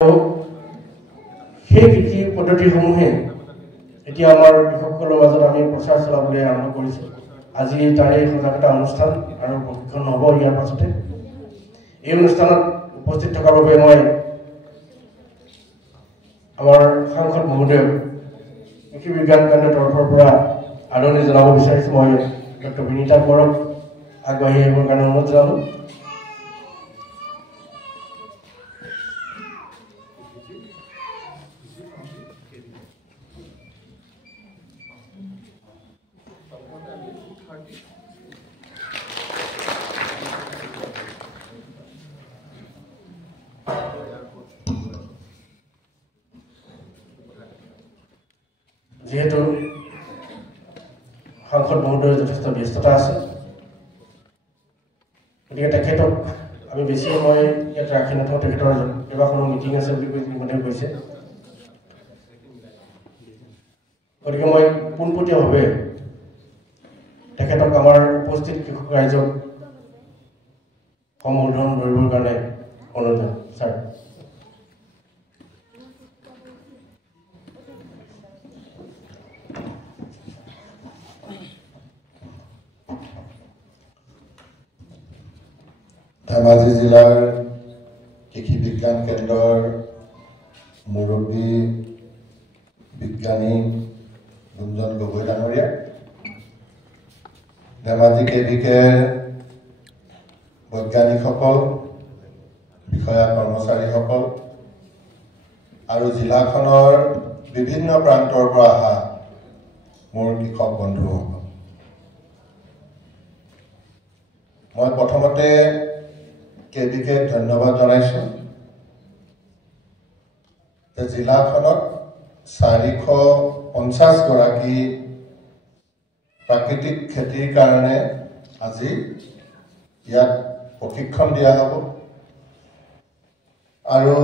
সেই কৃষি পদ্ধতিসমূহে এতিয়া আমাৰ কৃষকসকলৰ মাজত আমি প্ৰচাৰ চলাবলৈ আৰম্ভ কৰিছোঁ। আজি তাৰে সজাগতা অনুষ্ঠান আৰু প্ৰশিক্ষণ হ'ব ইয়াৰ পাছতে। এই অনুষ্ঠানত উপস্থিত থকাৰ বাবে মই আমাৰ সাংসদ মহোদয়ক কৃষি বিজ্ঞান কেন্দ্ৰৰ তৰফৰ পৰা আদৰণি জনাব বিচাৰিছোঁ। মই ডক্টৰ বিনীতা কোঁৱৰক আগবাঢ়ি আহিবৰ কাৰণে অনুৰোধ জনালোঁ। যিহেতু সাংসদ মহোদয়ৰ যথেষ্ট ব্যস্ততা আছে, গতিকে তেখেতক আমি বেছি সময় ইয়াত ৰাখি নথওঁ। তেখেতৰ কেইবাখনো মিটিং আছে বুলি ইতিমধ্যে কৈছে। গতিকে মই পোনপটীয়াভাৱে তেখেতক আমাৰ উপস্থিত কৃষক ৰাইজক সম্বোধন কৰিবৰ কাৰণে অনুৰোধ জনাওঁ। ছাৰ। ধেমাজি জিলাৰ কৃষি বিজ্ঞান কেন্দ্ৰৰ মুৰব্বী বিজ্ঞানী গুঞ্জন গগৈ ডাঙৰীয়া, ধেমাজি কেভিকেৰ বৈজ্ঞানিকসকল, বিষয়া কৰ্মচাৰীসকল আৰু জিলাখনৰ বিভিন্ন প্ৰান্তৰ পৰা অহা মোৰ কৃষক বন্ধুসকল, মই প্ৰথমতে কেভিকেক ধন্যবাদ জনাইছোঁ যে জিলাখনত 450 গৰাকী প্ৰাকৃতিক খেতিৰ কাৰণে আজি ইয়াত প্ৰশিক্ষণ দিয়া হ'ব আৰু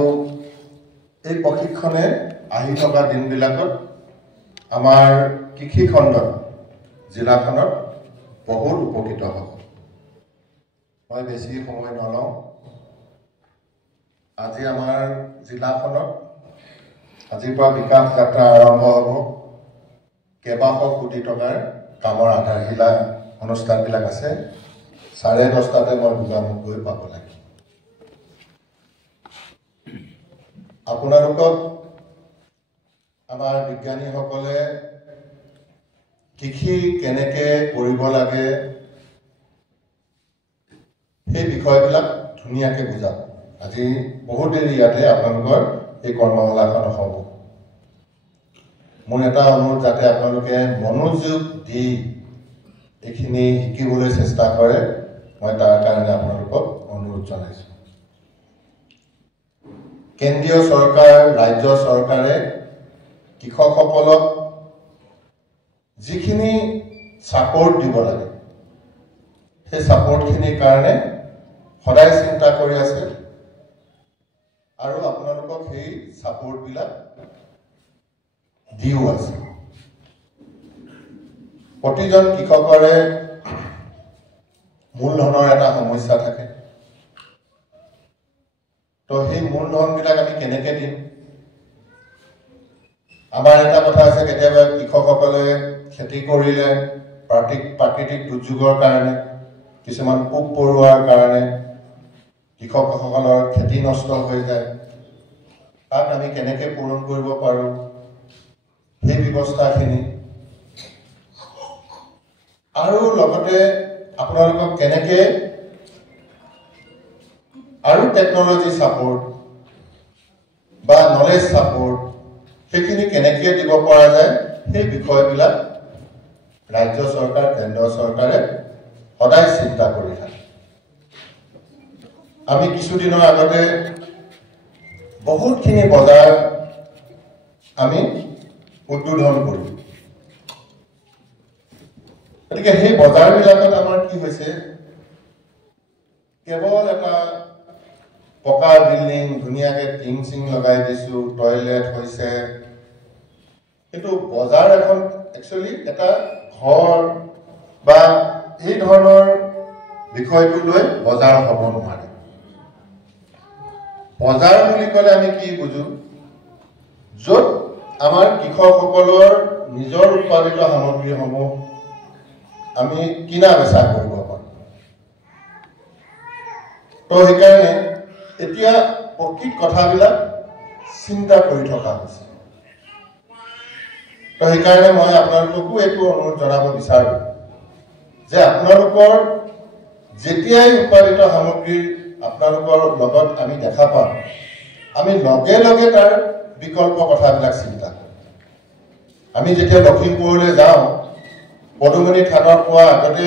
এই প্ৰশিক্ষণে আহি থকা দিনবিলাকত আমাৰ কৃষি খণ্ডত জিলাখনত বহুত উপকৃত হ'ব। মই বেছি সময় নলওঁ। আজি আমাৰ জিলাখনত আজিৰ পৰা বিকাশ যাত্ৰা আৰম্ভ হ'ব। কেইবাশ কোটি টকাৰ কামৰ আধাৰশিলা অনুষ্ঠানবিলাক আছে। 10:30 মই গোগামুখ গৈ পাব লাগে। আপোনালোকক আমাৰ বিজ্ঞানীসকলে কৃষি কেনেকৈ কৰিব লাগে সেই বিষয়বিলাক ধুনীয়াকৈ বুজাব। আজি বহুত দেৰি ইয়াতে আপোনালোকৰ এই কৰ্মশালাখন হ'ব। মোৰ এটা অনুৰোধ, যাতে আপোনালোকে মনোযোগ দি এইখিনি শিকিবলৈ চেষ্টা কৰে, মই তাৰ কাৰণে আপোনালোকক অনুৰোধ জনাইছোঁ। কেন্দ্ৰীয় চৰকাৰ, ৰাজ্য চৰকাৰে কৃষকসকলক যিখিনি ছাপোৰ্ট দিব লাগে সেই ছাপোৰ্টখিনিৰ কাৰণে সদায় চিন্তা কৰি আছে আৰু আপোনালোকক সেই ছাপোৰ্টবিলাক দিও আছে। প্ৰতিজন কৃষকৰে মূলধনৰ এটা সমস্যা থাকে। তো সেই মূলধনবিলাক আমি কেনেকৈ দিম? আমাৰ এটা কথা আছে, কেতিয়াবা কৃষকসকলে খেতি কৰিলে প্ৰাকৃতিক দুৰ্যোগৰ কাৰণে, কিছুমান পোক পৰুৱাৰ কাৰণে কৃষকসকলৰ খেতি নষ্ট হৈ যায়। তাক আমি কেনেকৈ পূৰণ কৰিব পাৰোঁ সেই ব্যৱস্থাখিনি, আৰু লগতে আপোনালোকক কেনেকৈ আৰু টেকনলজি ছাপোৰ্ট বা নলেজ ছাপোৰ্ট সেইখিনি কেনেকৈ দিব পৰা যায় সেই বিষয়বিলাক ৰাজ্য চৰকাৰ, কেন্দ্ৰ চৰকাৰে সদায় চিন্তা কৰি থাকে। আমি কিছুদিনৰ আগতে বহুতখিনি বজাৰ আমি উদ্বোধন কৰিলোঁ। গতিকে সেই বজাৰবিলাকত আমাৰ কি হৈছে, কেৱল এটা পকা বিল্ডিং, ধুনীয়াকৈ টিং চিং লগাই দিছোঁ, টয়লেট হৈছে, কিন্তু বজাৰ এখন একচুৱেলি এটা ঘৰ বা এই ধৰণৰ বিষয়টো লৈ বজাৰ হ'ব নোৱাৰে। বজাৰ বুলি ক'লে আমি কি বুজো য'ত আমাৰ কৃষকসকলৰ নিজৰ উৎপাদিত সামগ্ৰীসমূহ আমি কিনা বেচা কৰিব পাৰোঁ তো সেইকাৰণে এতিয়া প্ৰকৃত কথাবিলাক চিন্তা কৰি থকা হৈছে তো সেইকাৰণে মই আপোনালোককো এইটো অনুৰোধ জনাব বিচাৰোঁ যে আপোনালোকৰ যেতিয়াই উৎপাদিত সামগ্ৰী আপোনালোকৰ লগত আমি দেখা পাওঁ আমি লগে লগে তাৰ বিকল্প কথাবিলাক চিন্তা কৰোঁ আমি যেতিয়া লখিমপুৰলৈ যাওঁ পদুমণি থানৰ পোৱা আগতে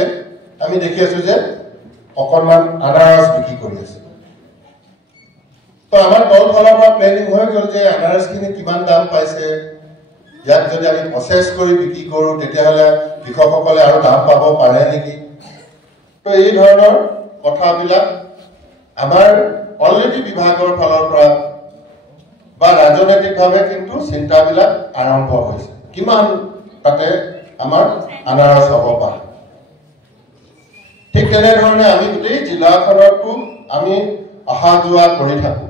আমি দেখি আছোঁ যে অকণমান আনাৰস বিক্ৰী কৰি আছে তো আমাৰ দলফালৰ পৰা প্লেনিং হৈ গ'ল যে আনাৰসখিনি কিমান দাম পাইছে ইয়াক যদি আমি প্ৰচেছ কৰি বিক্ৰী কৰোঁ তেতিয়াহ'লে কৃষকসকলে আৰু দাম পাব পাৰে নেকি তো এই ধৰণৰ কথাবিলাক আমাৰ অলৰেডি বিভাগৰ ফালৰ পৰা বা ৰাজনৈতিকভাৱে কিন্তু চিন্তাবিলাক আৰম্ভ হৈছে কিমান তাতে আমাৰ আনাৰস হ'ব পাৰে ঠিক তেনেধৰণে আমি গোটেই জিলাখনতো আমি অহা যোৱা কৰি থাকোঁ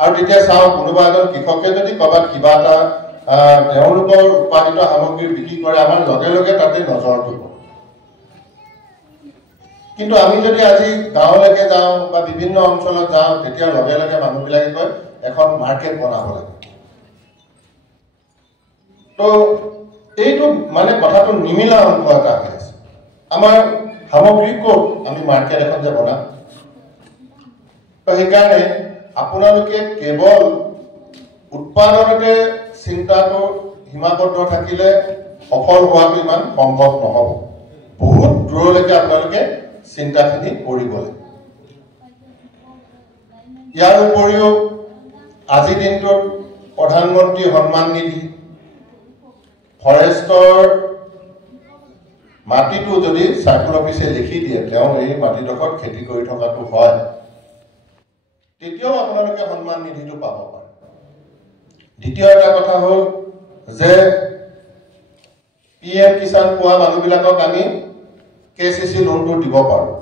আৰু তেতিয়া চাওঁ কোনোবা এজন কৃষকে যদি ক'ৰবাত কিবা এটা তেওঁলোকৰ উৎপাদিত সামগ্ৰী বিক্ৰী কৰে আমাৰ লগে লগে তাতে নজৰটো পৰে কিন্তু আমি যদি আজি গাঁৱলৈকে যাওঁ বা বিভিন্ন অঞ্চলত যাওঁ তেতিয়া লগে লগে মানুহবিলাকে কয় এখন মাৰ্কেট বনাব লাগে তো এইটো মানে কথাটো নিমিলা অংশ এটা হৈ আছে আমাৰ সামগ্ৰী ক'ত আমি মাৰ্কেট এখন যে বনাম তো সেইকাৰণে আপোনালোকে কেৱল উৎপাদনতে চিন্তাটো সীমাবদ্ধ থাকিলে সফল হোৱাটো ইমান সম্ভৱ নহ'ব বহুত দূৰলৈকে আপোনালোকে চিন্তাখিনি কৰিব লাগে ইয়াৰ উপৰিও আজিৰ দিনটোত প্ৰধানমন্ত্ৰী সন্মান নিধি ফৰেষ্টৰ মাটিটো যদি চাৰ্কুল অফিচে লিখি দিয়ে তেওঁ এই মাটিডোখৰত খেতি কৰি থকাটো হয় তেতিয়াও আপোনালোকে সন্মান নিধিটো পাব পাৰে দ্বিতীয় এটা কথা হ'ল যে PM কিষাণ পোৱা মানুহবিলাকক আমি KCC লোনটো দিব পাৰোঁ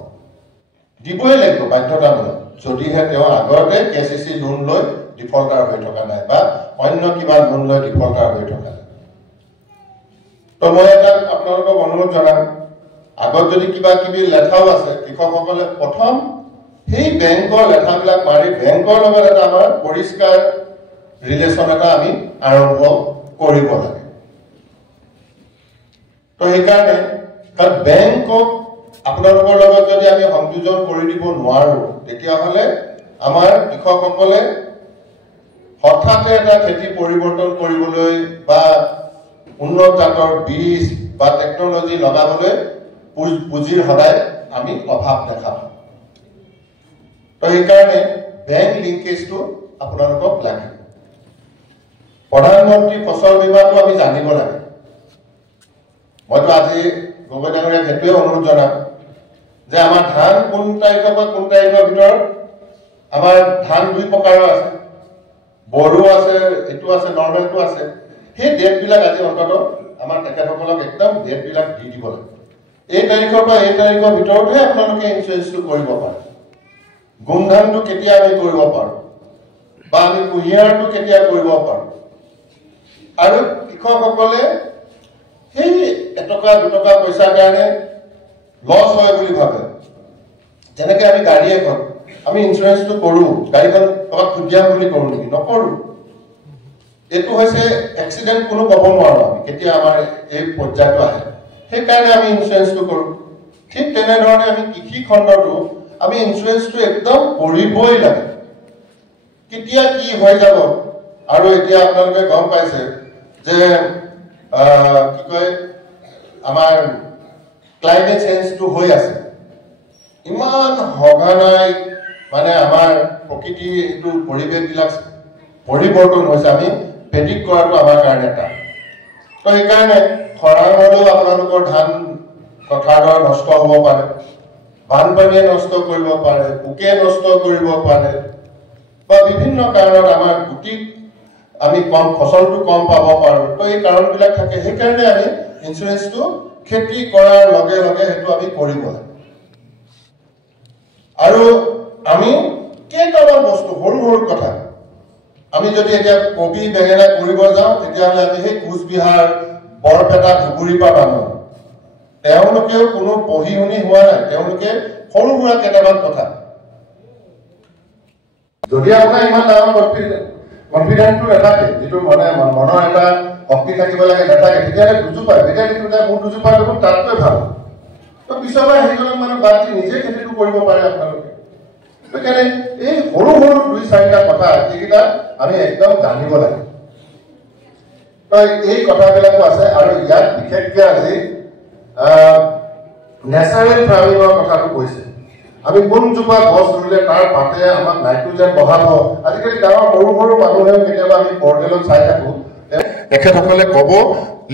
দিবই লাগিব বাধ্যতামূলক যদিহে তেওঁ আগতে KCC লোন লৈ ডিফল্টাৰ হৈ থকা নাই বা অন্য কিবা লোন লৈ ডিফল্টাৰ হৈ থকা নাই তো মই এটা আপোনালোকক অনুৰোধ জনাম আগত যদি কিবা কিবি লেঠাও আছে কৃষকসকলে প্ৰথম সেই বেংকৰ লেঠাবিলাক মাৰি বেংকৰ লগত এটা আমাৰ পৰিষ্কাৰ ৰিলেশ্যন এটা আমি আৰম্ভ কৰিব লাগে তো সেইকাৰণে কাৰণ বেংকক আপোনালোকৰ লগত যদি আমি সংযোজন কৰি দিব নোৱাৰোঁ তেতিয়াহ'লে আমাৰ কৃষকসকলে হঠাতে এটা খেতি পৰিৱৰ্তন কৰিবলৈ বা উন্নত জাতৰ বীজ বা টেকনলজি লগাবলৈ পুঁজিৰ সদায় আমি অভাৱ দেখা পাওঁ তো সেইকাৰণে বেংক লিংকেজটো আপোনালোকক লাগিব প্ৰধানমন্ত্ৰী ফচল বীমাটো আমি জানিব লাগে মইতো আজি গগৈ ডাঙৰীয়াক সেইটোৱে অনুৰোধ জনাম যে আমাৰ ধান কোন তাৰিখৰ পৰা কোন তাৰিখৰ ভিতৰত আমাৰ ধান দুই প্ৰকাৰৰ আছে বড়ো আছে এইটো আছে নৰ্মেলটো আছে সেই ডেটবিলাক আজি অন্ততঃ আমাৰ তেখেতসকলক একদম ডেটবিলাক দি দিব লাগে এই তাৰিখৰ পৰা এই তাৰিখৰ ভিতৰতহে আপোনালোকে ইঞ্চুৰেঞ্চটো কৰিব পাৰে গোমধানটো কেতিয়া আমি কৰিব পাৰোঁ বা আমি কুঁহিয়াৰটো কেতিয়া কৰিব পাৰোঁ আৰু কৃষকসকলে সেই এটকা দুটকা পইচাৰ কাৰণে লছ হয় বুলি ভাবে যেনেকৈ আমি গাড়ী এখন আমি ইঞ্চুৰেঞ্চটো কৰোঁ গাড়ীখন ক'ৰবাত খুদিয়াম বুলি কৰোঁ নেকি নকৰোঁ এইটো হৈছে এক্সিডেণ্ট কোনো ক'ব নোৱাৰোঁ আমি কেতিয়া আমাৰ এই পৰ্যায়টো আহে সেইকাৰণে আমি ইঞ্চুৰেঞ্চটো কৰোঁ ঠিক তেনেধৰণে আমি কৃষি খণ্ডটো আমি ইঞ্চুৰেঞ্চটো একদম কৰিবই লাগে কেতিয়া কি হৈ যাব আৰু এতিয়া আপোনালোকে গম পাইছে যে কি কয় আমাৰ ক্লাইমেট চেঞ্জটো হৈ আছে ইমান সঘনাই মানে আমাৰ প্ৰকৃতি এইটো পৰিৱেশবিলাক পৰিৱৰ্তন হৈছে আমি প্ৰেডিক্ট কৰাটো আমাৰ কাৰণে টান তো সেইকাৰণে খৰাং হ'লেও আপোনালোকৰ ধান পথাৰৰ নষ্ট হ'ব পাৰে বানপানীয়ে নষ্ট কৰিব পাৰে পোকে নষ্ট কৰিব পাৰে বা বিভিন্ন কাৰণত আমাৰ গুটি আমি কম ফচলটো কম পাব পাৰোঁ তো এই কাৰণবিলাক থাকে সেইকাৰণে আমি ইঞ্চুৰেঞ্চটো খেতি কৰাৰ লগে লগে সেইটো আমি কৰিব লাগে আৰু আমি কেইটামান বস্তু সৰু সৰু কথা আমি যদি এতিয়া কবি বেঙেনা কৰিব যাওঁ তেতিয়াহ'লে আমি সেই কোচবিহাৰ বৰপেটা ধুবুৰীৰ পৰা মানুহ তেওঁলোকেও কোনো পঢ়ি শুনি হোৱা নাই তেওঁলোকে সৰু সুৰা কেইটামান কথা যদি আপোনাৰ ইমান ডাঙৰ কনফিডেন্সটো নাথাকে যিটো মানে মনৰ এটা শক্তি থাকিব লাগে নাথাকে তেতিয়াহ'লে দুজোপা যেতিয়া দেখিলে মোৰ দুজোপা দেখোন তাতকৈ ভাল তো পিছৰবাৰ সেইজনক মানুহ বাদ দি নিজে খেতিটো কৰিব পাৰে আপোনালোকে সেইকাৰণে এই সৰু সৰু 2-4টা কথা এইকেইটা আমি একদম জানিব লাগে তো এই কথাবিলাকো আছে আৰু ইয়াত বিশেষকৈ আজি নেচাৰেল ফাৰ্মিঙৰ কথাটো কৈছে আমি কোনজোপা গছ ৰুলে তাৰ পাতে আমাক নাইট্ৰজেন বঢ়াব আজিকালি গাঁৱৰ সৰু সৰু মানুহেও কেতিয়াবা আমি পৰ্টেলত চাই থাকোঁ তেখেতসকলে ক'ব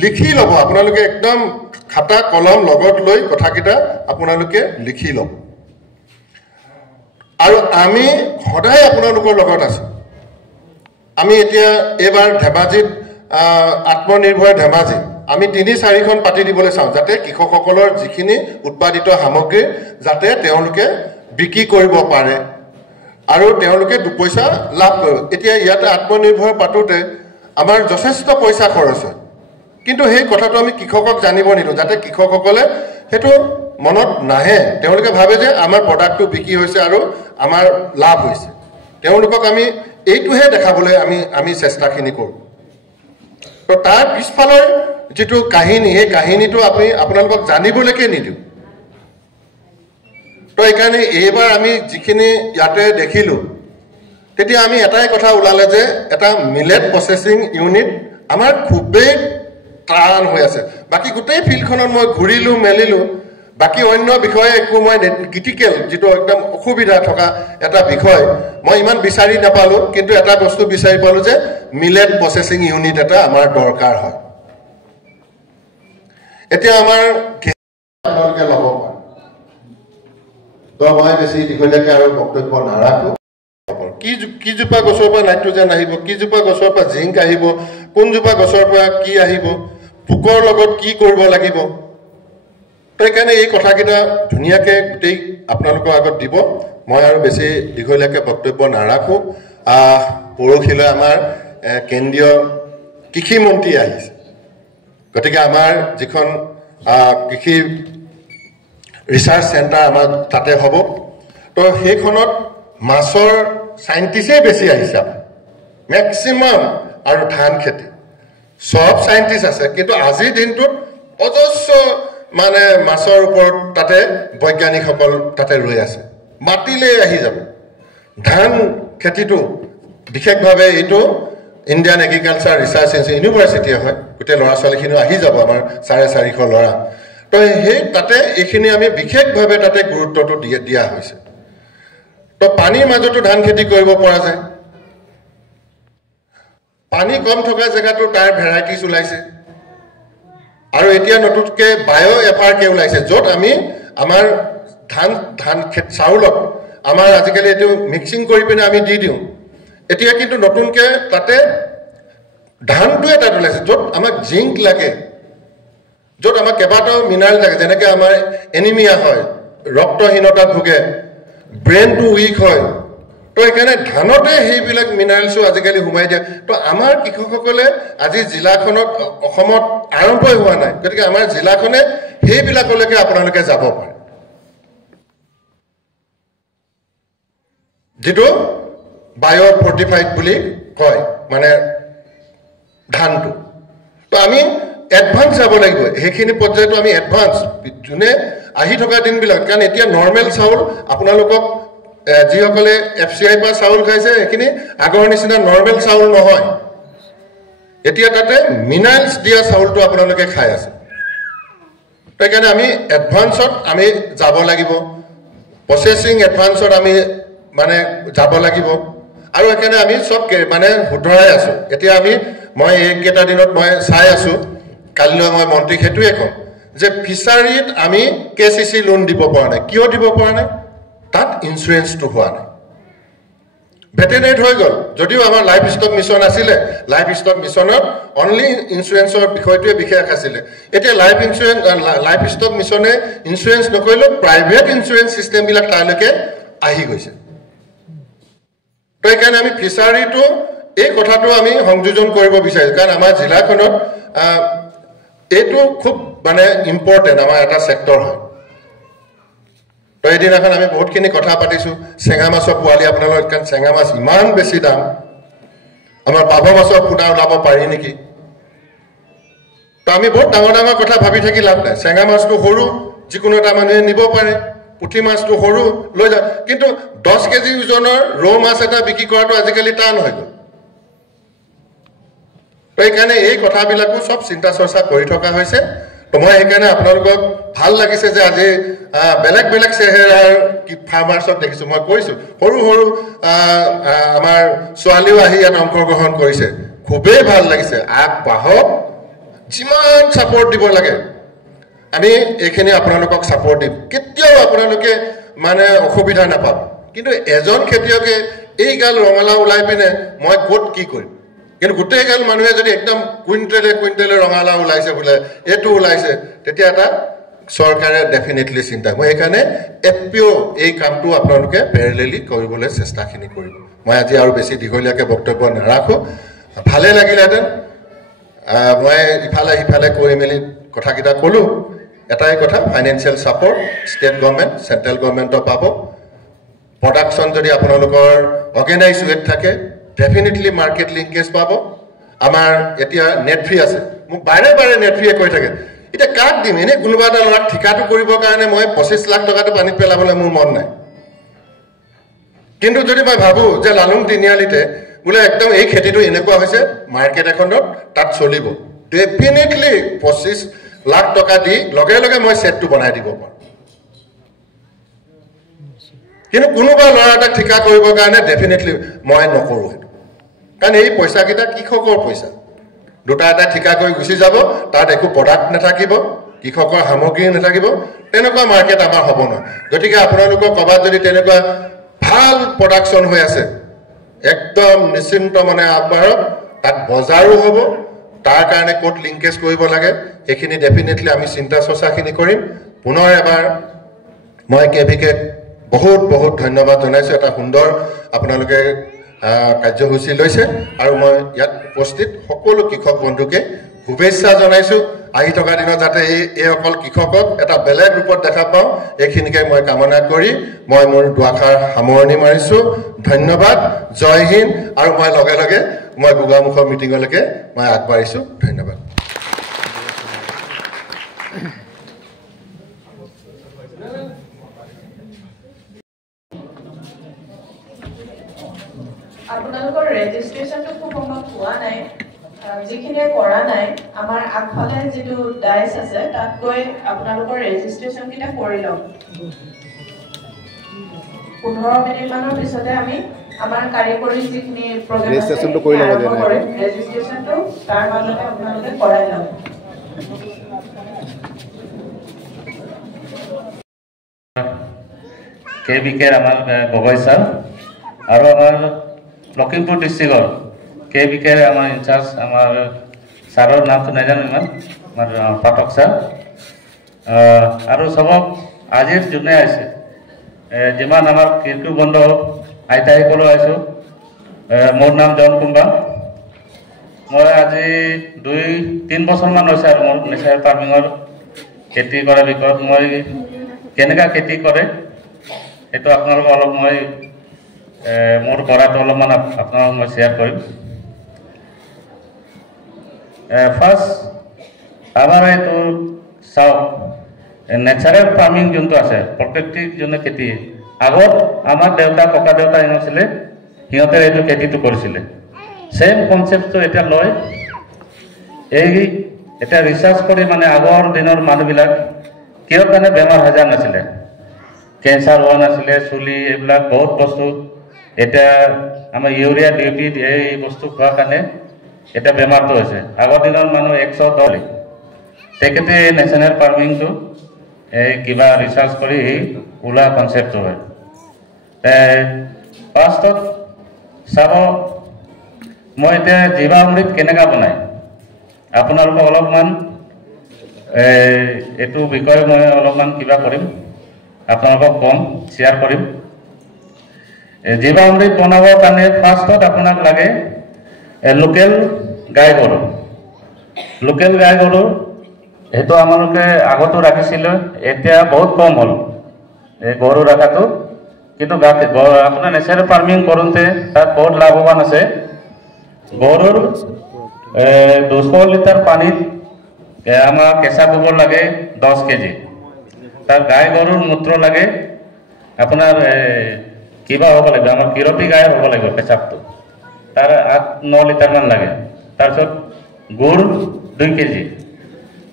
লিখি ল'ব আপোনালোকে একদম খাতা কলম লগত লৈ কথাকেইটা আপোনালোকে লিখি ল'ব আৰু আমি সদায় আপোনালোকৰ লগত আছোঁ আমি এতিয়া এইবাৰ ধেমাজিত আত্মনিৰ্ভৰ ধেমাজি আমি 3-4খন পাতি দিবলৈ চাওঁ যাতে কৃষকসকলৰ যিখিনি উৎপাদিত সামগ্ৰী যাতে তেওঁলোকে বিক্ৰী কৰিব পাৰে আৰু তেওঁলোকে 2 পইচা লাভ কৰিব এতিয়া ইয়াতে আত্মনিৰ্ভৰ পাতোতে আমাৰ যথেষ্ট পইচা খৰচ হয় কিন্তু সেই কথাটো আমি কৃষকক জানিব নিদিওঁ যাতে কৃষকসকলে সেইটো মনত নাহে তেওঁলোকে ভাবে যে আমাৰ প্ৰডাক্টটো বিক্ৰী হৈছে আৰু আমাৰ লাভ হৈছে তেওঁলোকক আমি এইটোহে দেখাবলৈ আমি চেষ্টাখিনি কৰোঁ তো তাৰ পিছফালৰ যিটো কাহিনী সেই কাহিনীটো আপোনালোকক জানিবলৈকে নিদিওঁ তো এইকাৰণে এইবাৰ আমি যিখিনি ইয়াতে দেখিলোঁ তেতিয়া আমি এটাই কথা ওলালে যে এটা মিলেট প্ৰচেছিং ইউনিট আমাৰ খুবেই টান হৈ আছে বাকী গোটেই ফিল্ডখনত মই ঘূৰিলোঁ মেলিলোঁ বাকী অন্য বিষয়ে একো মই ক্ৰিটিকেল যিটো একদম অসুবিধা থকা এটা বিষয় মই ইমান বিচাৰি নাপালোঁ কিন্তু এটা বস্তু বিচাৰি পালোঁ যে মিলেট প্ৰচেছিং ইউনিট এটা আমাৰ দৰকাৰ হয় এতিয়া আমাৰ আপোনালোকে ল'ব পাৰে তো মই বেছি দীঘলীয়াকৈ আৰু বক্তব্য নাৰাখোঁ কিজোপা গছৰ পৰা নাইট্ৰজেন আহিব কিজোপা গছৰ পৰা জিংক আহিব কোনজোপা গছৰ পৰা কি আহিব পোকৰ লগত কি কৰিব লাগিব তো সেইকাৰণে এই কথাকেইটা ধুনীয়াকৈ গোটেই আপোনালোকৰ আগত দিব মই আৰু বেছি দীঘলীয়াকৈ বক্তব্য নাৰাখোঁ পৰহিলৈ আমাৰ কেন্দ্ৰীয় কৃষি মন্ত্ৰী আহিছে গতিকে আমাৰ যিখন কৃষি ৰিচাৰ্চ চেণ্টাৰ আমাৰ তাতে হ'ব তো সেইখনত মাছৰ চাইণ্টিষ্টেই বেছি আহিছে মেক্সিমাম আৰু ধান খেতি সব চাইণ্টিষ্ট আছে কিন্তু আজিৰ দিনটোত অজস্ৰ মানে মাছৰ ওপৰত তাতে বৈজ্ঞানিকসকল তাতে ৰৈ আছে মাতিলে আহি যাব ধান খেতিটো বিশেষভাৱে এইটো ইণ্ডিয়ান এগ্ৰিকালচাৰ ৰিচাৰ্চ ইউনিভাৰ্চিটি হয় গোটেই ল'ৰা ছোৱালীখিনিও আহি যাব আমাৰ 450 ল'ৰা তো সেই তাতে এইখিনি আমি বিশেষভাৱে তাতে গুৰুত্বটো দিয়া হৈছে তো পানীৰ মাজতো ধান খেতি কৰিব পৰা যায় পানী কম থকা জেগাতো তাৰ ভেৰাইটিজ ওলাইছে আৰু এতিয়া নতুনকৈ বায়' এফআৰকে ওলাইছে য'ত আমি আমাৰ ধান চাউলত আমাৰ আজিকালি এইটো মিক্সিং কৰি পিনে আমি দি দিওঁ এতিয়া কিন্তু নতুনকৈ তাতে ধানটোৱে তাত ওলাইছে য'ত আমাক জিংক লাগে য'ত আমাক কেইবাটাও মিনাৰেল লাগে যেনেকৈ আমাৰ এনিমিয়া হয় ৰক্তহীনতাত ভোগে ব্ৰেইনটো উইক হয় তো সেইকাৰণে ধানতে সেইবিলাক মিনাৰেলছো আজিকালি সোমাই দিয়ে তো আমাৰ কৃষকসকলে আজি জিলাখনত অসমত আৰম্ভই হোৱা নাই গতিকে আমাৰ জিলাখনে সেইবিলাকলৈকে আপোনালোকে যাব পাৰে যিটো বায়' ফৰ্টিফাইড বুলি কয় মানে ধানটো তো আমি এডভান্স যাব লাগিব সেইখিনি পৰ্যায়তো আমি এডভান্স যোনে আহি থকা দিনবিলাক কাৰণ এতিয়া নৰ্মেল চাউল আপোনালোকক যিসকলে FCI পৰা চাউল খাইছে সেইখিনি আগৰ নিচিনা নৰ্মেল চাউল নহয় এতিয়া তাতে মিনাৰেলছ দিয়া চাউলটো আপোনালোকে খাই আছে সেইকাৰণে আমি এডভান্সত আমি যাব লাগিব প্ৰচেছিং এডভান্সত আমি মানে যাব লাগিব আৰু সেইকাৰণে আমি চব মানে শুধৰাই আছোঁ এতিয়া মই এইকেইটা দিনত মই চাই আছোঁ কালিলৈ মই মন্ত্ৰীক সেইটোৱে ক'ম যে ফিচাৰীত আমি KCC লোন দিব পৰা নাই কিয় দিব পৰা নাই তাত ইঞ্চুৰেঞ্চটো হোৱা নাই ভেটেনেৰিত হৈ গ'ল যদিও আমাৰ লাইফ ষ্টক মিছন আছিলে লাইফ ষ্টক মিছনত অনলি ইঞ্চুৰেঞ্চৰ বিষয়টোৱে বিশেষ আছিলে এতিয়া লাইফ ষ্টক মিছনে ইঞ্চুৰেঞ্চ নকৰিলেও প্ৰাইভেট ইঞ্চুৰেঞ্চ ছিষ্টেমবিলাক তালৈকে আহি গৈছে তো এইকাৰণে আমি ফিচাৰীটো এই কথাটো আমি সংযোজন কৰিব বিচাৰিছোঁ কাৰণ আমাৰ জিলাখনত এইটো খুব মানে ইম্পৰ্টেণ্ট আমাৰ এটা ছেক্টৰ হয় তো এদিনাখন আমি বহুতখিনি কথা পাতিছোঁ চেঙা মাছৰ পোৱালি আপোনালোকৰ কাৰণ চেঙা মাছ ইমান বেছি দাম আমাৰ পাভ মাছৰ পোনা ওলাব পাৰি নেকি তো আমি বহুত ডাঙৰ ডাঙৰ কথা ভাবি থাকি লাভ নাই চেঙা মাছটো সৰু যিকোনো এটা মানুহে নিব পাৰে পুঠি মাছটো সৰু লৈ যায় কিন্তু 10 কেজি ওজনৰ ৰৌ মাছ এটা বিক্ৰী কৰাটো আজিকালি টান হৈ গ'ল তো এইকাৰণে এই কথাবিলাকো চব চিন্তা চৰ্চা কৰি থকা হৈছে তো মই সেইকাৰণে আপোনালোকক ভাল লাগিছে যে আজি বেলেগ বেলেগ চেহেৰাৰ কি ফাৰ্মাৰ্ছক দেখিছোঁ মই কৈছোঁ সৰু সৰু আমাৰ ছোৱালীও আহি ইয়াত অংশগ্ৰহণ কৰিছে খুবেই ভাল লাগিছে আগবাঢ়ক যিমান ছাপোৰ্ট দিব লাগে আমি এইখিনি আপোনালোকক ছাপোৰ্ট দিম কেতিয়াও আপোনালোকে মানে অসুবিধা নাপাব কিন্তু এজন খেতিয়কে এইগাল ৰঙালাও ওলাই পিনে মই ক'ত কি কৰিম কিন্তু গোটেইগাল মানুহে যদি একদম কুইণ্টেলে ৰঙালাও ওলাইছে বোলে এইটো ওলাইছে তেতিয়া এটা চৰকাৰে ডেফিনেটলি চিন্তা মই সেইকাৰণে এপিঅ' এই কামটো আপোনালোকে পেৰেলেলি কৰিবলৈ চেষ্টাখিনি কৰিব মই আজি আৰু বেছি দীঘলীয়াকৈ বক্তব্য নাৰাখোঁ ভালে লাগিলেহেঁতেন মই ইফালে সিফালে কৰি মেলি কথাকেইটা ক'লোঁ এটাই কথা financial support state government central গভৰ্ণমেণ্টৰ পাব প্ৰডাকশ্যন যদি আপোনালোকৰ অৰ্গেনাইজ ৱেত থাকে ডেফিনেটলি মাৰ্কেট লিংকেজ পাব আমাৰ এতিয়া নেট ফ্ৰী আছে মোক বাৰে বাৰে নেট ফ্ৰীয়ে কৈ থাকে এতিয়া কাক দিম এনেই কোনোবা এটা ল'ৰাক ঠিকাটো কৰিবৰ কাৰণে মই 25 লাখ টকাটো পানীত পেলাবলৈ মোৰ মন নাই কিন্তু যদি মই ভাবোঁ যে লালুং তিনিআলিতে বোলে একদম এই খেতিটো এনেকুৱা হৈছে মাৰ্কেট এখনত তাত চলিব ডেফিনেটলি 25 লাখ টকা দি লগে লগে মই ছেটটো বনাই দিব পাৰোঁ কিন্তু কোনোবা ল'ৰা এটাক ঠিকা কৰিবৰ কাৰণে ডেফিনেটলি মই নকৰোঁ সেইটো কাৰণ এই পইচাকেইটা কৃষকৰ পইচা দুটা এটা ঠিকা কৰি গুচি যাব তাত একো প্ৰডাক্ট নাথাকিব কৃষকৰ সামগ্ৰী নাথাকিব তেনেকুৱা মাৰ্কেট আমাৰ হ'ব নহয় গতিকে আপোনালোকৰ ক'ৰবাত যদি তেনেকুৱা ভাল প্ৰডাকশ্যন হৈ আছে একদম নিশ্চিন্ত মানে আগবাঢ়ক তাত বজাৰো হ'ব তাৰ কাৰণে ক'ত লিংকেজ কৰিব লাগে সেইখিনি ডেফিনেটলি আমি চিন্তা চৰ্চাখিনি কৰিম পুনৰ এবাৰ মই কেভিকে বহুত বহুত ধন্যবাদ জনাইছোঁ এটা সুন্দৰ আপোনালোকে কাৰ্যসূচী লৈছে আৰু মই ইয়াত উপস্থিত সকলো কৃষক বন্ধুকে শুভেচ্ছা জনাইছোঁ আহি থকা দিনত যাতে এই অকল কৃষকক এটা বেলেগ ৰূপত দেখা পাওঁ এইখিনিকে মই কামনা কৰি মই মোৰ দুআষাৰ সামৰণি মাৰিছোঁ ধন্যবাদ জয় হিন্দ আৰু মই লগে লগে মই গোগামুখৰ মিটিঙলৈকে মই আগবাঢ়িছোঁ ধন্যবাদ আপোনালোকৰ ৰেজিষ্ট্ৰেশ্যনটো খুব সম্ভৱ হোৱা নাই যিখিনিয়ে কৰা নাই আমাৰ আগফালে যিটো ডাইচ আছে তাত গৈ আপোনালোকৰ ৰেজিষ্ট্ৰেশ্যনকেইটা কৰি লওক 15 মিনিটমানৰ পিছতে আমি আমাৰ কাৰিকৰী যিখিনি প্ৰগ্ৰাম ৰেজিষ্ট্ৰেশ্যনটো কৰি ল'ব লাগে ৰেজিষ্ট্ৰেশ্যনটো তাৰ মাজতে আপোনালোকে কৰাই লওক কেভিকেৰ আমাৰ গগৈ ছাৰ আৰু আমাৰ লখিমপুৰ ডিষ্ট্ৰিক্টৰ কেভিকেৰ আমাৰ ইনচাৰ্জ আমাৰ ছাৰৰ নামটো নাজানো ইমান আমাৰ পাঠক ছাৰ আৰু চবক আজিৰ যোনে আছে যিমান আমাৰ কীৰ্তি বন্ধু আইতাসকলো আছোঁ মোৰ নাম জন কুম্বা মই আজি 2-3 বছৰমান হৈছে আৰু মোৰ নেচাৰেল ফাৰ্মিঙৰ খেতি কৰাৰ বিষয়ত মই কেনেকুৱা খেতি কৰে সেইটো আপোনালোকক অলপ মই মোৰ কৰাটো অলপমান আপোনালোকক মই শ্বেয়াৰ কৰিম ফাৰ্ষ্ট আমাৰ এইটো চাওক নেচাৰেল ফাৰ্মিং যোনটো আছে প্ৰকৃতিক যোনে খেতি আগত আমাৰ দেউতা ককা দেউতা আছিলে সিহঁতে এইটো খেতিটো কৰিছিলে ছেম কনচেপ্টটো এতিয়া লয় এই এটা ৰিচাৰ্চ কৰি মানে আগৰ দিনৰ মানুহবিলাক কিয় কাৰণে বেমাৰ আজাৰ নাছিলে কেঞ্চাৰ হোৱা নাছিলে চুলি এইবিলাক বহুত বস্তু এতিয়া আমাৰ ইউৰিয়া ডিউটি এই বস্তু খোৱাৰ কাৰণে এটা বেমাৰটো হৈছে আগৰ দিনৰ মানুহ 110 তেখেতে নেশ্যনেল ফাৰ্মিংটো এই কিবা ৰিচাৰ্চ কৰি ওলা কনচেপ্টটো হয় ফাৰ্ষ্টত চাব মই এতিয়া জীৱামৃত কেনেকৈ বনাই আপোনালোকক অলপমান এইটো বিষয়ে মই অলপমান কিবা কৰিম আপোনালোকক কম শ্বেয়াৰ কৰিম জীৱামৃত বনাবৰ কাৰণে ফাৰ্ষ্টত আপোনাক লাগে লোকেল গাই গৰু। লোকেল গাই গৰু সেইটো আমালোকে আগতো ৰাখিছিলোঁ, এতিয়া বহুত কম হ'ল এই গৰু ৰখাটো। কিন্তু আপোনাৰ নেচাৰেল ফাৰ্মিং কৰোঁতে তাত বহুত লাভৱান আছে। গৰুৰ 200 লিটাৰ পানীত আমাৰ কেঁচা গোবৰ লাগে 10 কেজি। তাৰ গাই গৰুৰ মূত্ৰ লাগে আপোনাৰ কিবা হ'ব লাগিব, আমাৰ কিৰপি গাই হ'ব লাগিব পেচাবটো, তাৰ 8-9 লিটাৰমান লাগে। তাৰপিছত গুড় 2 কেজি,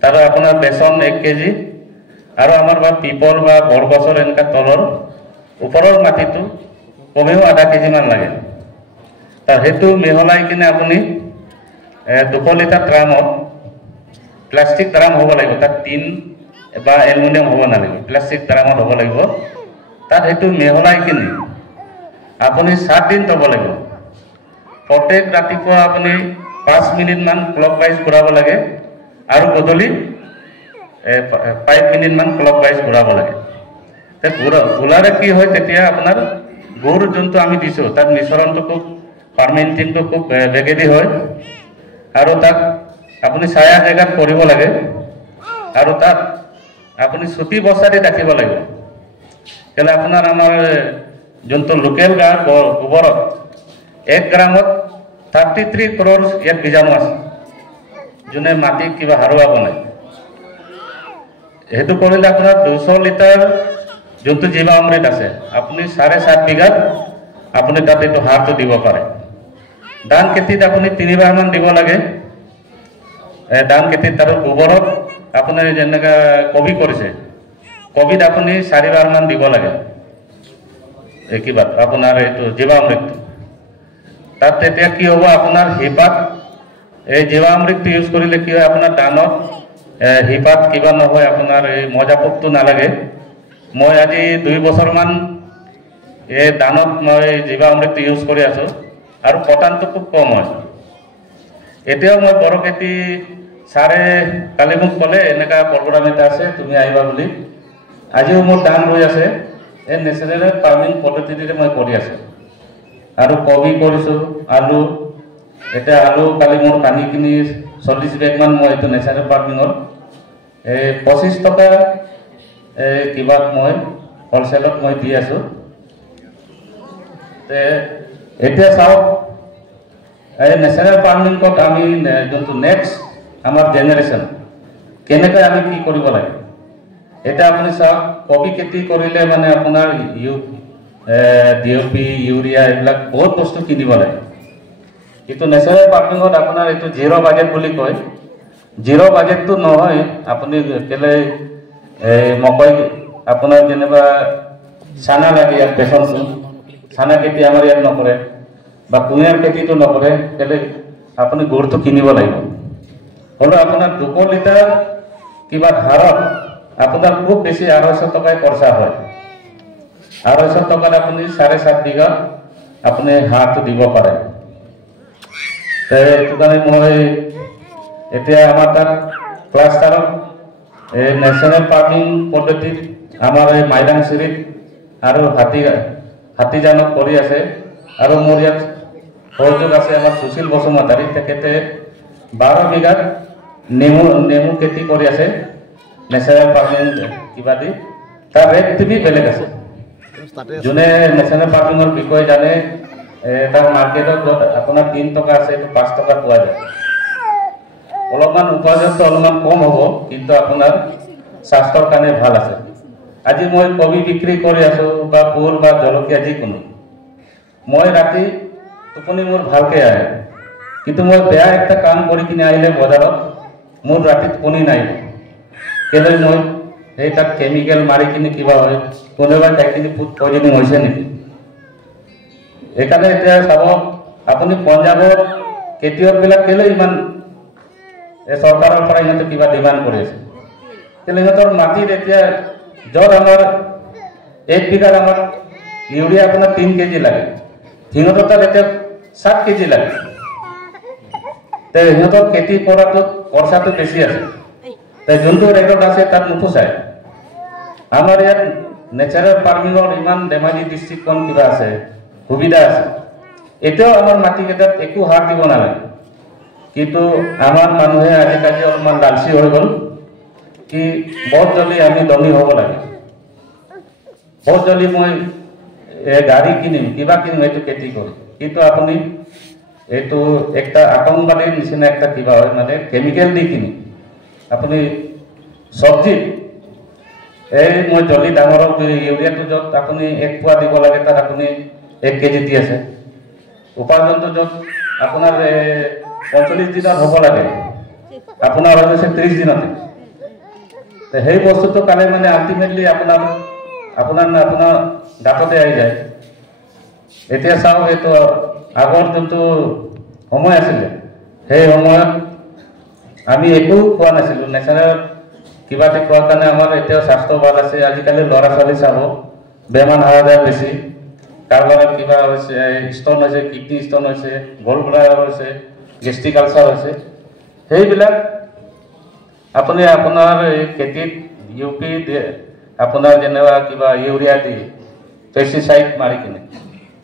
তাৰ আপোনাৰ বেচন 1 কেজি, আৰু আমাৰ বা পিপল বা বৰগছৰ এনেকুৱা তলৰ ওপৰৰ মাটিটো কমেও আধা কেজিমান লাগে। তাৰ সেইটো মিহলাই কিনে আপুনি 200 লিটাৰ ড্ৰামত, প্লাষ্টিক ড্ৰাম হ'ব লাগিব, তাত টিন বা এলুমিনিয়াম হ'ব নালাগিব, প্লাষ্টিক ড্ৰামত হ'ব লাগিব। তাত সেইটো মিহলাই কিনে আপুনি 7 দিন থ'ব লাগিব। প্ৰত্যেক ৰাতিপুৱা আপুনি 5 মিনিটমান ক্লক ৱাইজ ঘূৰাব লাগে, আৰু গধূলি 5 মিনিটমান ক্লক ৱাইজ ঘূৰাব লাগে। ঘূৰালে কি হয়, তেতিয়া আপোনাৰ গুড় যোনটো আমি দিছোঁ তাত মিশ্ৰণটো খুব ফাৰ্মেণ্টিংটো খুব বেগেদি হয়, আৰু তাক আপুনি ছায়া জেগাত কৰিব লাগে, আৰু তাত আপুনি চুটি বস্তা দি ৰাখিব লাগিব। কেলৈ আপোনাৰ আমাৰ যোনটো লোকেল গাঁৱৰ গোবৰত 1 গ্ৰামত 33 crore ইয়াত বীজাণু আছে, যোনে মাটিক কিবা হাৰুৱাব নাই। সেইটো কৰিলে আপোনাৰ 200 লিটাৰ যোনটো জীৱামৃত আছে, আপুনি 7.5 বিঘাত আপুনি তাত এইটো সাৰটো দিব পাৰে। ধান খেতিত আপুনি 3 বাৰমান দিব লাগে। ধান খেতিত আৰু গোবৰত আপুনি যেনেকৈ কবি কৰিছে, কবিত আপুনি 4 বাৰমান দিব লাগে কিবা আপোনাৰ এইটো জীৱামৃতটো। তাত তেতিয়া কি হ'ব, আপোনাৰ হিপাত এই জীৱামৃতটো ইউজ কৰিলে কি হয়, আপোনাৰ ধানত হিপাত কিবা নহয়, আপোনাৰ এই মজা পোকটো নালাগে। মই আজি 2 বছৰমান এই ধানত মই জীৱামৃতটো ইউজ কৰি আছোঁ, আৰু পতানটো খুব কম হয়। এতিয়াও মই বৰ খেতি ছাৰে কালি মোক ক'লে এনেকুৱা প্ৰগ্ৰাম এটা আছে, তুমি আহিবা বুলি। আজিও মোৰ ধান ৰৈ আছে, এই নেচাৰেল ফাৰ্মিং পদ্ধতিৰে মই কৰি আছোঁ। আৰু কবি কৰিছোঁ, আলু, এতিয়া আলু কালি মোৰ কানি কিনি 40 বেগমান মই এইটো নেচাৰেল ফাৰ্মিঙৰ 25 টকা কিবাত মই হ'লচেলত মই দি আছোঁ। এতিয়া চাওক, এই নেচাৰেল ফাৰ্মিঙত আমি যোনটো নেক্সট আমাৰ জেনেৰেশ্যন কেনেকৈ আমি কি কৰিব লাগে। এতিয়া আপুনি চাওক, কবি খেতি কৰিলে মানে আপোনাৰ DAP, ইউৰিয়া এইবিলাক বহুত বস্তু কিনিব লাগে। কিন্তু নেচাৰেল ফাৰ্মিঙত আপোনাৰ এইটো 0 বাজেট বুলি কয়। 0 বাজেটটো নহয়, আপুনি কেলে মকই আপোনাৰ যেনিবা চানা লাগে, ইয়াত বেচনটো চানা খেতি আমাৰ ইয়াত নকৰে, বা কুঁহিয়াৰ খেতিটো নকৰে, কেলে আপুনি গুড়টো কিনিব লাগিব। হ'লেও আপোনাৰ 200 লিটাৰ কিবা হাৰত আপোনাৰ খুব বেছি 250 টকাই খৰচা হয়। 250 টকাত আপুনি 7.5 বিঘা আপুনি হাঁহটো দিব পাৰে। সেইটো কাৰণে মই এতিয়া আমাৰ তাত ক্লাষ্টাৰত এই নেশ্যনেল ফাৰ্মিং পদ্ধতিত আমাৰ এই মাইদাংচিৰিত আৰু হাতীজানত কৰি আছে, আৰু মোৰ ইয়াত সহযোগ আছে আমাৰ সুশীল বসুমতাৰী, তেখেতে 12 বিঘাত নেমু খেতি কৰি আছে নেচাৰেল ফাৰ্মিং কিবা দি। তাৰ ৰেটটো বেলেগ আছে। যোনে নেশ্যনেল ফাৰ্মিঙৰ বিষয়ে জানে, তাৰ মাৰ্কেটত য'ত আপোনাৰ 3 টকা আছে, এইটো 5 টকা পোৱা যায়। অলপমান উপাৰ্জনটো অলপমান কম হ'ব, কিন্তু আপোনাৰ স্বাস্থ্যৰ কাৰণে ভাল আছে। আজি মই কবি বিক্ৰী কৰি আছোঁ, বা ফুল বা জলকীয়া যিকোনো, মই ৰাতি টোপনি মোৰ ভালকৈ আহে, কিন্তু মই বেয়া একটা কাম কৰি কিনে আহিলে বজাৰত মোৰ ৰাতি টোপনি নাই। কেলৈ মই সেই তাত কেমিকেল মাৰি কিনে কিবা হয়, কোনোবাই খাই কিনে ফুড পয়জনিং হৈছে নেকি। সেইকাৰণে এতিয়া চাব, আপুনি পঞ্জাৱত খেতিয়কবিলাক কেলৈ ইমান চৰকাৰৰ পৰা ইহঁতে কিবা ডিমাণ্ড কৰি আছে, কেলৈ সিহঁতৰ মাটিত এতিয়া য'ত আমাৰ 1 বিঘাত আমাৰ ইউৰিয়া আপোনাৰ 3 কেজি লাগে, সিহঁতৰ তাত এতিয়া 7 কেজি লাগে। সিহঁতৰ খেতি কৰাটো খৰচাটো বেছি আছে, যোনটো ৰেটত আছে তাত নোপোচায়। আমাৰ ইয়াত নেচাৰেল ফাৰ্মিঙৰ ইমান ধেমাজি ডিষ্ট্ৰিক্টখন কিবা আছে, সুবিধা আছে। এতিয়াও আমাৰ মাটিকেইটাত একো সাৰ দিব নালাগে, কিন্তু আমাৰ মানুহে আজিকালি অলপমান লালচি হৈ গ'ল কি বহুত জলদি আমি ধনী হ'ব লাগে, বহুত জলদি মই গাড়ী কিনিম কিবা কিনিম এইটো খেতি কৰিম। কিন্তু আপুনি এইটো একটা আতংকবাদীৰ নিচিনা একটা কিবা হয়, মানে কেমিকেল দি কিনি আপুনি চব্জি এই মই জলদি ডাঙৰ ইউৰিয়াটো য'ত আপুনি 1 পোৱা দিব লাগে তাত আপুনি 1 কেজি দি আছে। উপাৰ্জনটো য'ত আপোনাৰ 45 দিনত হ'ব লাগে আপোনাৰ হৈছে 30 দিনতে। সেই বস্তুটো কালে মানে আল্টিমেটলি আপোনাৰ গাঁততে আহি যায়। এতিয়া চাওক এইটো আগৰ যোনটো সময় আছিলে সেই সময়ত আমি একো খোৱা নাছিলোঁ, নেচাৰেল কিবা এটা খোৱাৰ কাৰণে আমাৰ এতিয়াও স্বাস্থ্য ভাল আছে। আজিকালি ল'ৰা ছোৱালী চাব বেমাৰ হোৱা যায় বেছি, কাৰোবাৰ কিবা হৈছে ষ্ট'ন হৈছে, কিডনি ষ্ট'ন হৈছে, গল ব্লাডাৰ হৈছে, গেষ্ট্ৰিক আলচাৰ হৈছে। সেইবিলাক আপুনি আপোনাৰ এই খেতিত UP আপোনাৰ যেনেকুৱা কিবা ইউৰিয়া দি পেষ্টিচাইড মাৰি কিনে,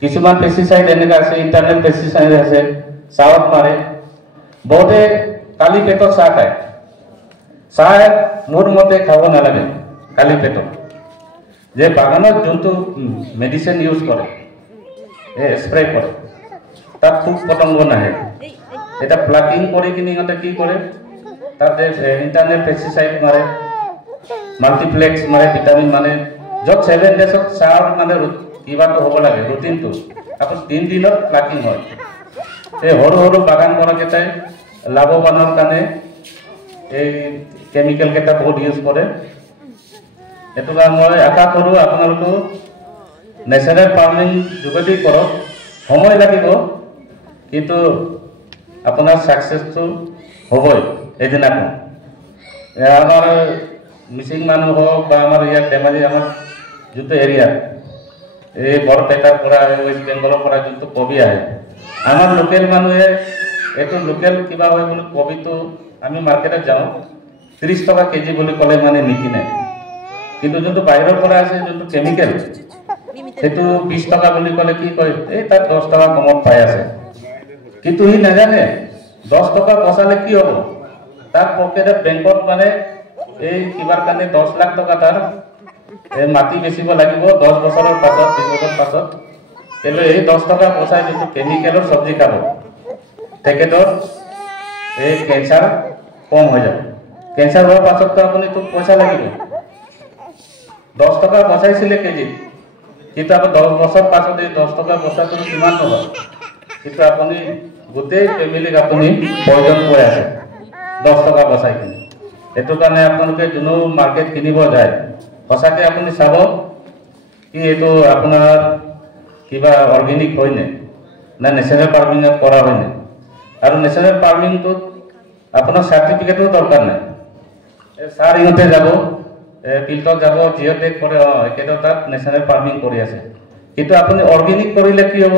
কিছুমান পেষ্টিচাইড এনেকুৱা আছে ইণ্টাৰনেল পেষ্টিচাইড আছে চাহত মাৰে। বহুতে কালি পেটত চাহ খায়, চাহ মোৰ মতে খাব নালাগে কালি পেটত। যে বাগানত যোনটো মেডিচিন ইউজ কৰে স্প্ৰে কৰে তাত পোক পতংগ নাহে, এটা প্লাকিং কৰি কিনে সিহঁতে কি কৰে তাতে ইণ্টাৰনেল পেষ্টিচাইড মাৰে, মাল্টিপ্লেক্স মাৰে, ভিটামিন মানে য'ত 7 ডেজত চাহৰ মানে কিবাটো হ'ব লাগে ৰুটিনটো আকৌ 3 দিনত প্লাকিং হয়। এই সৰু সৰু বাগান কৰাকেইটাই লাভৱানৰ কাৰণে এই কেমিকেল কেইটা বহুত ইউজ কৰে। এইটো কাৰণে মই আশা কৰোঁ আপোনালোকেও নেচাৰেল ফাৰ্মিং যোগেদি কৰক, সময় লাগিব কিন্তু আপোনাৰ ছাকচেছটো হ'বই এদিনাখন। আমাৰ মিচিং মানুহ হওক বা আমাৰ ইয়াত ধেমাজি আমাৰ যোনটো এৰিয়া এই বৰপেটাৰ পৰা ৱেষ্ট বেংগলৰ পৰা যোনটো কবি আহে, আমাৰ লোকেল মানুহে এইটো লোকেল কিবা হয় বুলি কবিটো আমি মাৰ্কেটত যাওঁ 30 টকা কেজি বুলি ক'লে মানে নিকিনে, কিন্তু যোনটো বাহিৰৰ পৰা আছে যোনটো কেমিকেল সেইটো 20 টকা বুলি ক'লে কি কয় এই তাত 10 টকা কমত পাই আছে। কিন্তু সি নাজানে 10 টকা বচালে কি হ'ব, তাৰ পকেটত বেংকত মানে এই কিবাৰ কাৰণে 10 লাখ টকা তাৰ মাটি বেচিব লাগিব 10 বছৰৰ পাছত 20 বছৰ পাছত। কিন্তু এই 10 টকা বচাই যোনটো কেমিকেলৰ চব্জি খাব তেখেতৰ এই কেঞ্চাৰ কম হৈ যাব। কেঞ্চাৰ হোৱাৰ পাছততো আপুনিতো পইচা লাগিব, 10 টকা বচাইছিলে কেজি, কিন্তু আকৌ 10 বছৰ পাছত এই 10 টকা বচাইটো কিমান নহয়, কিন্তু আপুনি গোটেই ফেমিলিক আপুনি প্ৰয়োজন কৰি আছে 10 টকা বচাই কিনে। এইটো কাৰণে আপোনালোকে যোনো মাৰ্কেট কিনিব যায় সঁচাকৈ আপুনি চাব কি এইটো আপোনাৰ কিবা অৰ্গেনিক হয়নে না নেচাৰেল ফাৰ্মিঙত কৰা হয়নে। আৰু নেচাৰেল ফাৰ্মিংটোত আপোনাৰ চাৰ্টিফিকেটৰ দৰকাৰ নাই, ছাৰ ইহঁতে যাব ফিল্ডত যাব যিহঁতে কৰে একেটা তাত নেচাৰেল ফাৰ্মিং কৰি আছে। কিন্তু আপুনি অৰ্গেনিক কৰিলে কি হ'ব,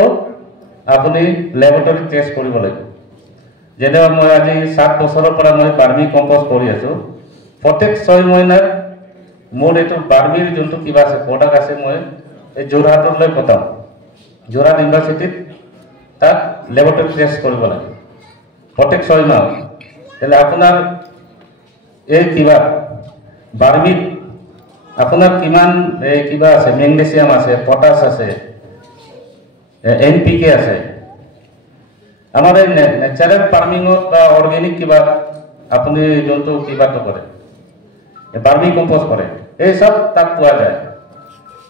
আপুনি লেবৰেটৰী টেষ্ট কৰিব লাগিব। যেনেবা মই আজি 7 বছৰৰ পৰা মই বাৰ্মি কম্পোষ্ট কৰি আছোঁ, প্ৰত্যেক 6 মহিনাত মোৰ এইটো বাৰ্মিৰ যোনটো কিবা আছে প্ৰডাক্ট আছে মই এই যোৰহাটলৈ পঠাওঁ, যোৰহাট ইউনিভাৰ্চিটিত তাত লেবৰেটৰী টেষ্ট কৰিব লাগে প্ৰত্যেক 6 মাহ। তেলে আপোনাৰ এই কিবা বাৰ্মিত আপোনাৰ কিমান এই কিবা আছে, মেগনেছিয়াম আছে, পটাছ আছে, NPK আছে। আমাৰ এই নেচাৰেল ফাৰ্মিঙত বা অৰ্গেনিক কিবা আপুনি যোনটো কিবাটো কৰে বাৰ্মি কম্পোষ্ট কৰে এই সব তাত পোৱা যায়।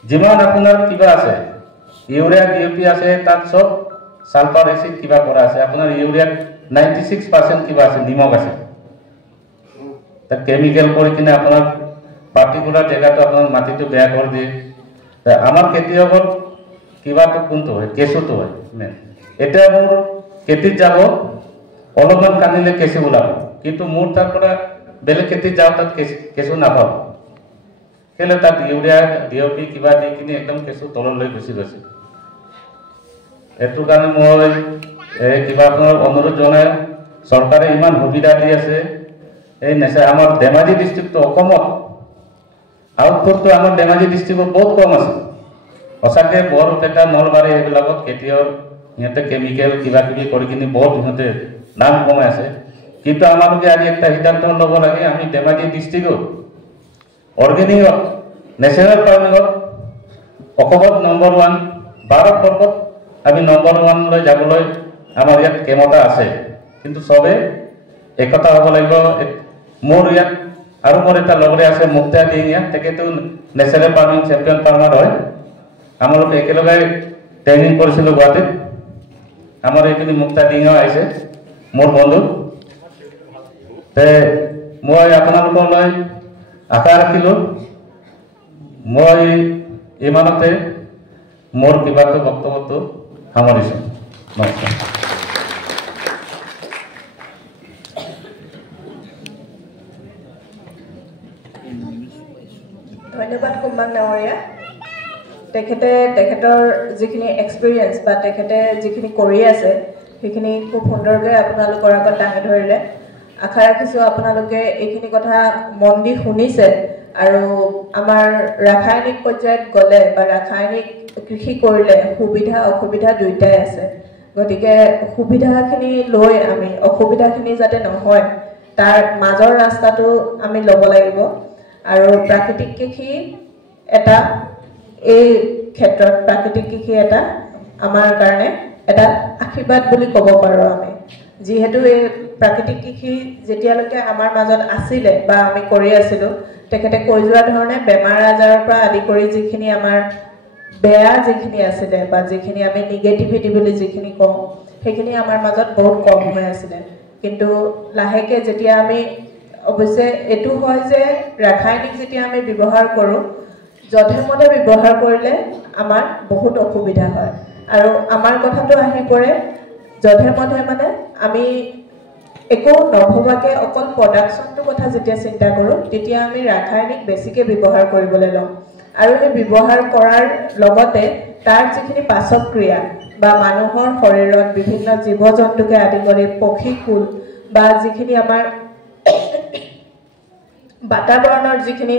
যিমান আপোনাৰ কিবা আছে ইউৰিয়া DAP আছে তাত সব সালফাৰ এসিড কিবা কৰা আছে। আপোনাৰ ইউৰিয়াত 96% কিবা আছে নিমখ আছে, তাত কেমিকেল কৰি কিনে আপোনাৰ পাৰ্টিকুলাৰ জেগাটো আপোনাৰ মাটিটো বেয়া কৰি দিয়ে। আমাৰ খেতিয়কৰ কিবাটো কোনটো হয়, কেঁচুটো হয় মেইন। এতিয়া মোৰ খেতিত যাব অলপমান কান্দিলে কেঁচু ওলাব, কিন্তু মোৰ তাৰ পৰা বেলেগ খেতিত যাওঁ তাত কেঁচু নাপাব, কেলে তাত ইউৰিয়া DAP কিবা দি কিনে একদম কেঁচু তললৈ গুচি গৈছে। এইটো কাৰণে মই কিবা আপোনাৰ অনুৰোধ জনাই, চৰকাৰে ইমান সুবিধা দি আছে এই আমাৰ ধেমাজি ডিষ্ট্ৰিক্টটো অসমত আউটপুটটো আমাৰ ধেমাজি ডিষ্ট্ৰিক্টত বহুত কম আছে, সঁচাকৈ বৰপেটা নলবাৰী এইবিলাকত কেতিয়াও সিহঁতে কেমিকেল কিবা কিবি কৰি কিনি বহুত সিহঁতে দাম কমাই আছে কিন্তু আমালোকে আজি একটা সিদ্ধান্ত ল'ব লাগে আমি ধেমাজি ডিষ্ট্ৰিক্টত অৰ্গেনিকত নেচাৰেল ফাৰ্মিঙত অসমত নম্বৰ 1 ভাৰতবৰ্ষত আমি নম্বৰ 1 লৈ যাবলৈ আমাৰ ইয়াত ক্ষমতা আছে কিন্তু চবে একতা হ'ব লাগিব মোৰ ইয়াত আৰু মোৰ এটা লগৰে আছে মুক্তা দিঙিয়া তেখেতো নেচাৰেল ফাৰ্মিং চেম্পিয়ন ফাৰ্মাৰ হয় আমালোকে একেলগে ট্ৰেইনিং কৰিছিলোঁ গুৱাহাটীত আমাৰ এইখিনি মুক্তা দিঙিয়া আহিছে মোৰ বন্ধু তে মই আপোনালোকলৈ আশা ৰাখিলোঁ মই ইমানতে মোৰ কিবাটো বক্তব্যটো সামৰিছোঁ নমস্কাৰ ধন্যবাদ কুম্বাং ডাঙৰীয়া তেখেতৰ যিখিনি এক্সপিৰিয়েঞ্চ বা তেখেতে যিখিনি কৰি আছে সেইখিনি খুব সুন্দৰকৈ আপোনালোকৰ আগত দাঙি ধৰিলে আশা ৰাখিছোঁ আপোনালোকে এইখিনি কথা মন দি শুনিছে আৰু আমাৰ ৰাসায়নিক পৰ্যায়ত গ'লে বা ৰাসায়নিক কৃষি কৰিলে সুবিধা অসুবিধা দুয়োটাই আছে গতিকে সুবিধাখিনি লৈ আমি অসুবিধাখিনি যাতে নহয় তাৰ মাজৰ ৰাস্তাটো আমি ল'ব লাগিব আৰু প্ৰাকৃতিক কৃষি এটা এই ক্ষেত্ৰত প্ৰাকৃতিক কৃষি এটা আমাৰ কাৰণে এটা আশীৰ্বাদ বুলি ক'ব পাৰোঁ আমি যিহেতু এই প্ৰাকৃতিক কৃষি যেতিয়ালৈকে আমাৰ মাজত আছিলে বা আমি কৰি আছিলোঁ তেখেতে কৈ যোৱা ধৰণে বেমাৰ আজাৰৰ পৰা আদি কৰি যিখিনি আমাৰ বেয়া যিখিনি আছিলে বা যিখিনি আমি নিগেটিভিটি বুলি যিখিনি কওঁ সেইখিনি আমাৰ মাজত বহুত কম হৈ আছিলে কিন্তু লাহেকৈ যেতিয়া আমি অৱশ্যে এইটো হয় যে ৰাসায়নিক যেতিয়া আমি ব্যৱহাৰ কৰোঁ যধে মধে ব্যৱহাৰ কৰিলে আমাৰ বহুত অসুবিধা হয় আৰু আমাৰ কথাটো আহি পৰে যধে মধে মানে আমি একো নভবাকৈ অকল প্ৰডাকশ্যনটোৰ কথা যেতিয়া চিন্তা কৰোঁ তেতিয়া আমি ৰাসায়নিক বেছিকৈ ব্যৱহাৰ কৰিবলৈ লওঁ আৰু সেই ব্যৱহাৰ কৰাৰ লগতে তাৰ যিখিনি পাচক্ৰিয়া বা মানুহৰ শৰীৰত বিভিন্ন জীৱ জন্তুকে আদি কৰি পক্ষীকুল বা যিখিনি আমাৰ বাতাবৰণৰ যিখিনি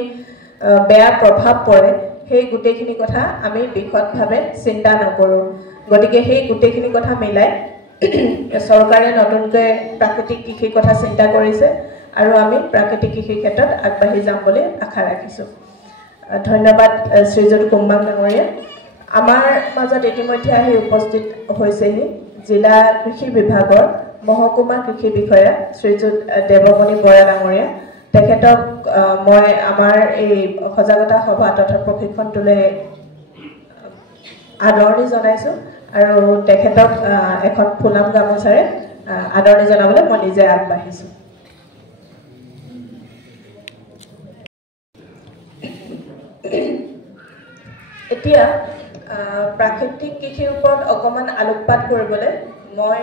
বেয়া প্ৰভাৱ পৰে সেই গোটেইখিনি কথা আমি বিশদভাৱে চিন্তা নকৰোঁ গতিকে সেই গোটেইখিনি কথা মিলাই চৰকাৰে নতুনকৈ প্ৰাকৃতিক কৃষিৰ কথা চিন্তা কৰিছে আৰু আমি প্ৰাকৃতিক কৃষিৰ ক্ষেত্ৰত আগবাঢ়ি যাম বুলি আশা ৰাখিছোঁ ধন্যবাদ শ্ৰীযুত কুম্বাং ডাঙৰীয়া আমাৰ মাজত ইতিমধ্যে আহি উপস্থিত হৈছেহি জিলা কৃষি বিভাগৰ মহকুমা কৃষি বিষয়া শ্ৰীযুত দেৱমণি বৰা ডাঙৰীয়া তেখেতক মই আমাৰ এই সজাগতা সভা তথা প্ৰশিক্ষণটোলৈ আদৰণি জনাইছোঁ আৰু তেখেতক এখন ফুলাম গামোচাৰে আদৰণি জনাবলৈ মই নিজে আগবাঢ়িছোঁ এতিয়া প্ৰাকৃতিক কৃষিৰ ওপৰত অকণমান আলোকপাত কৰিবলৈ মই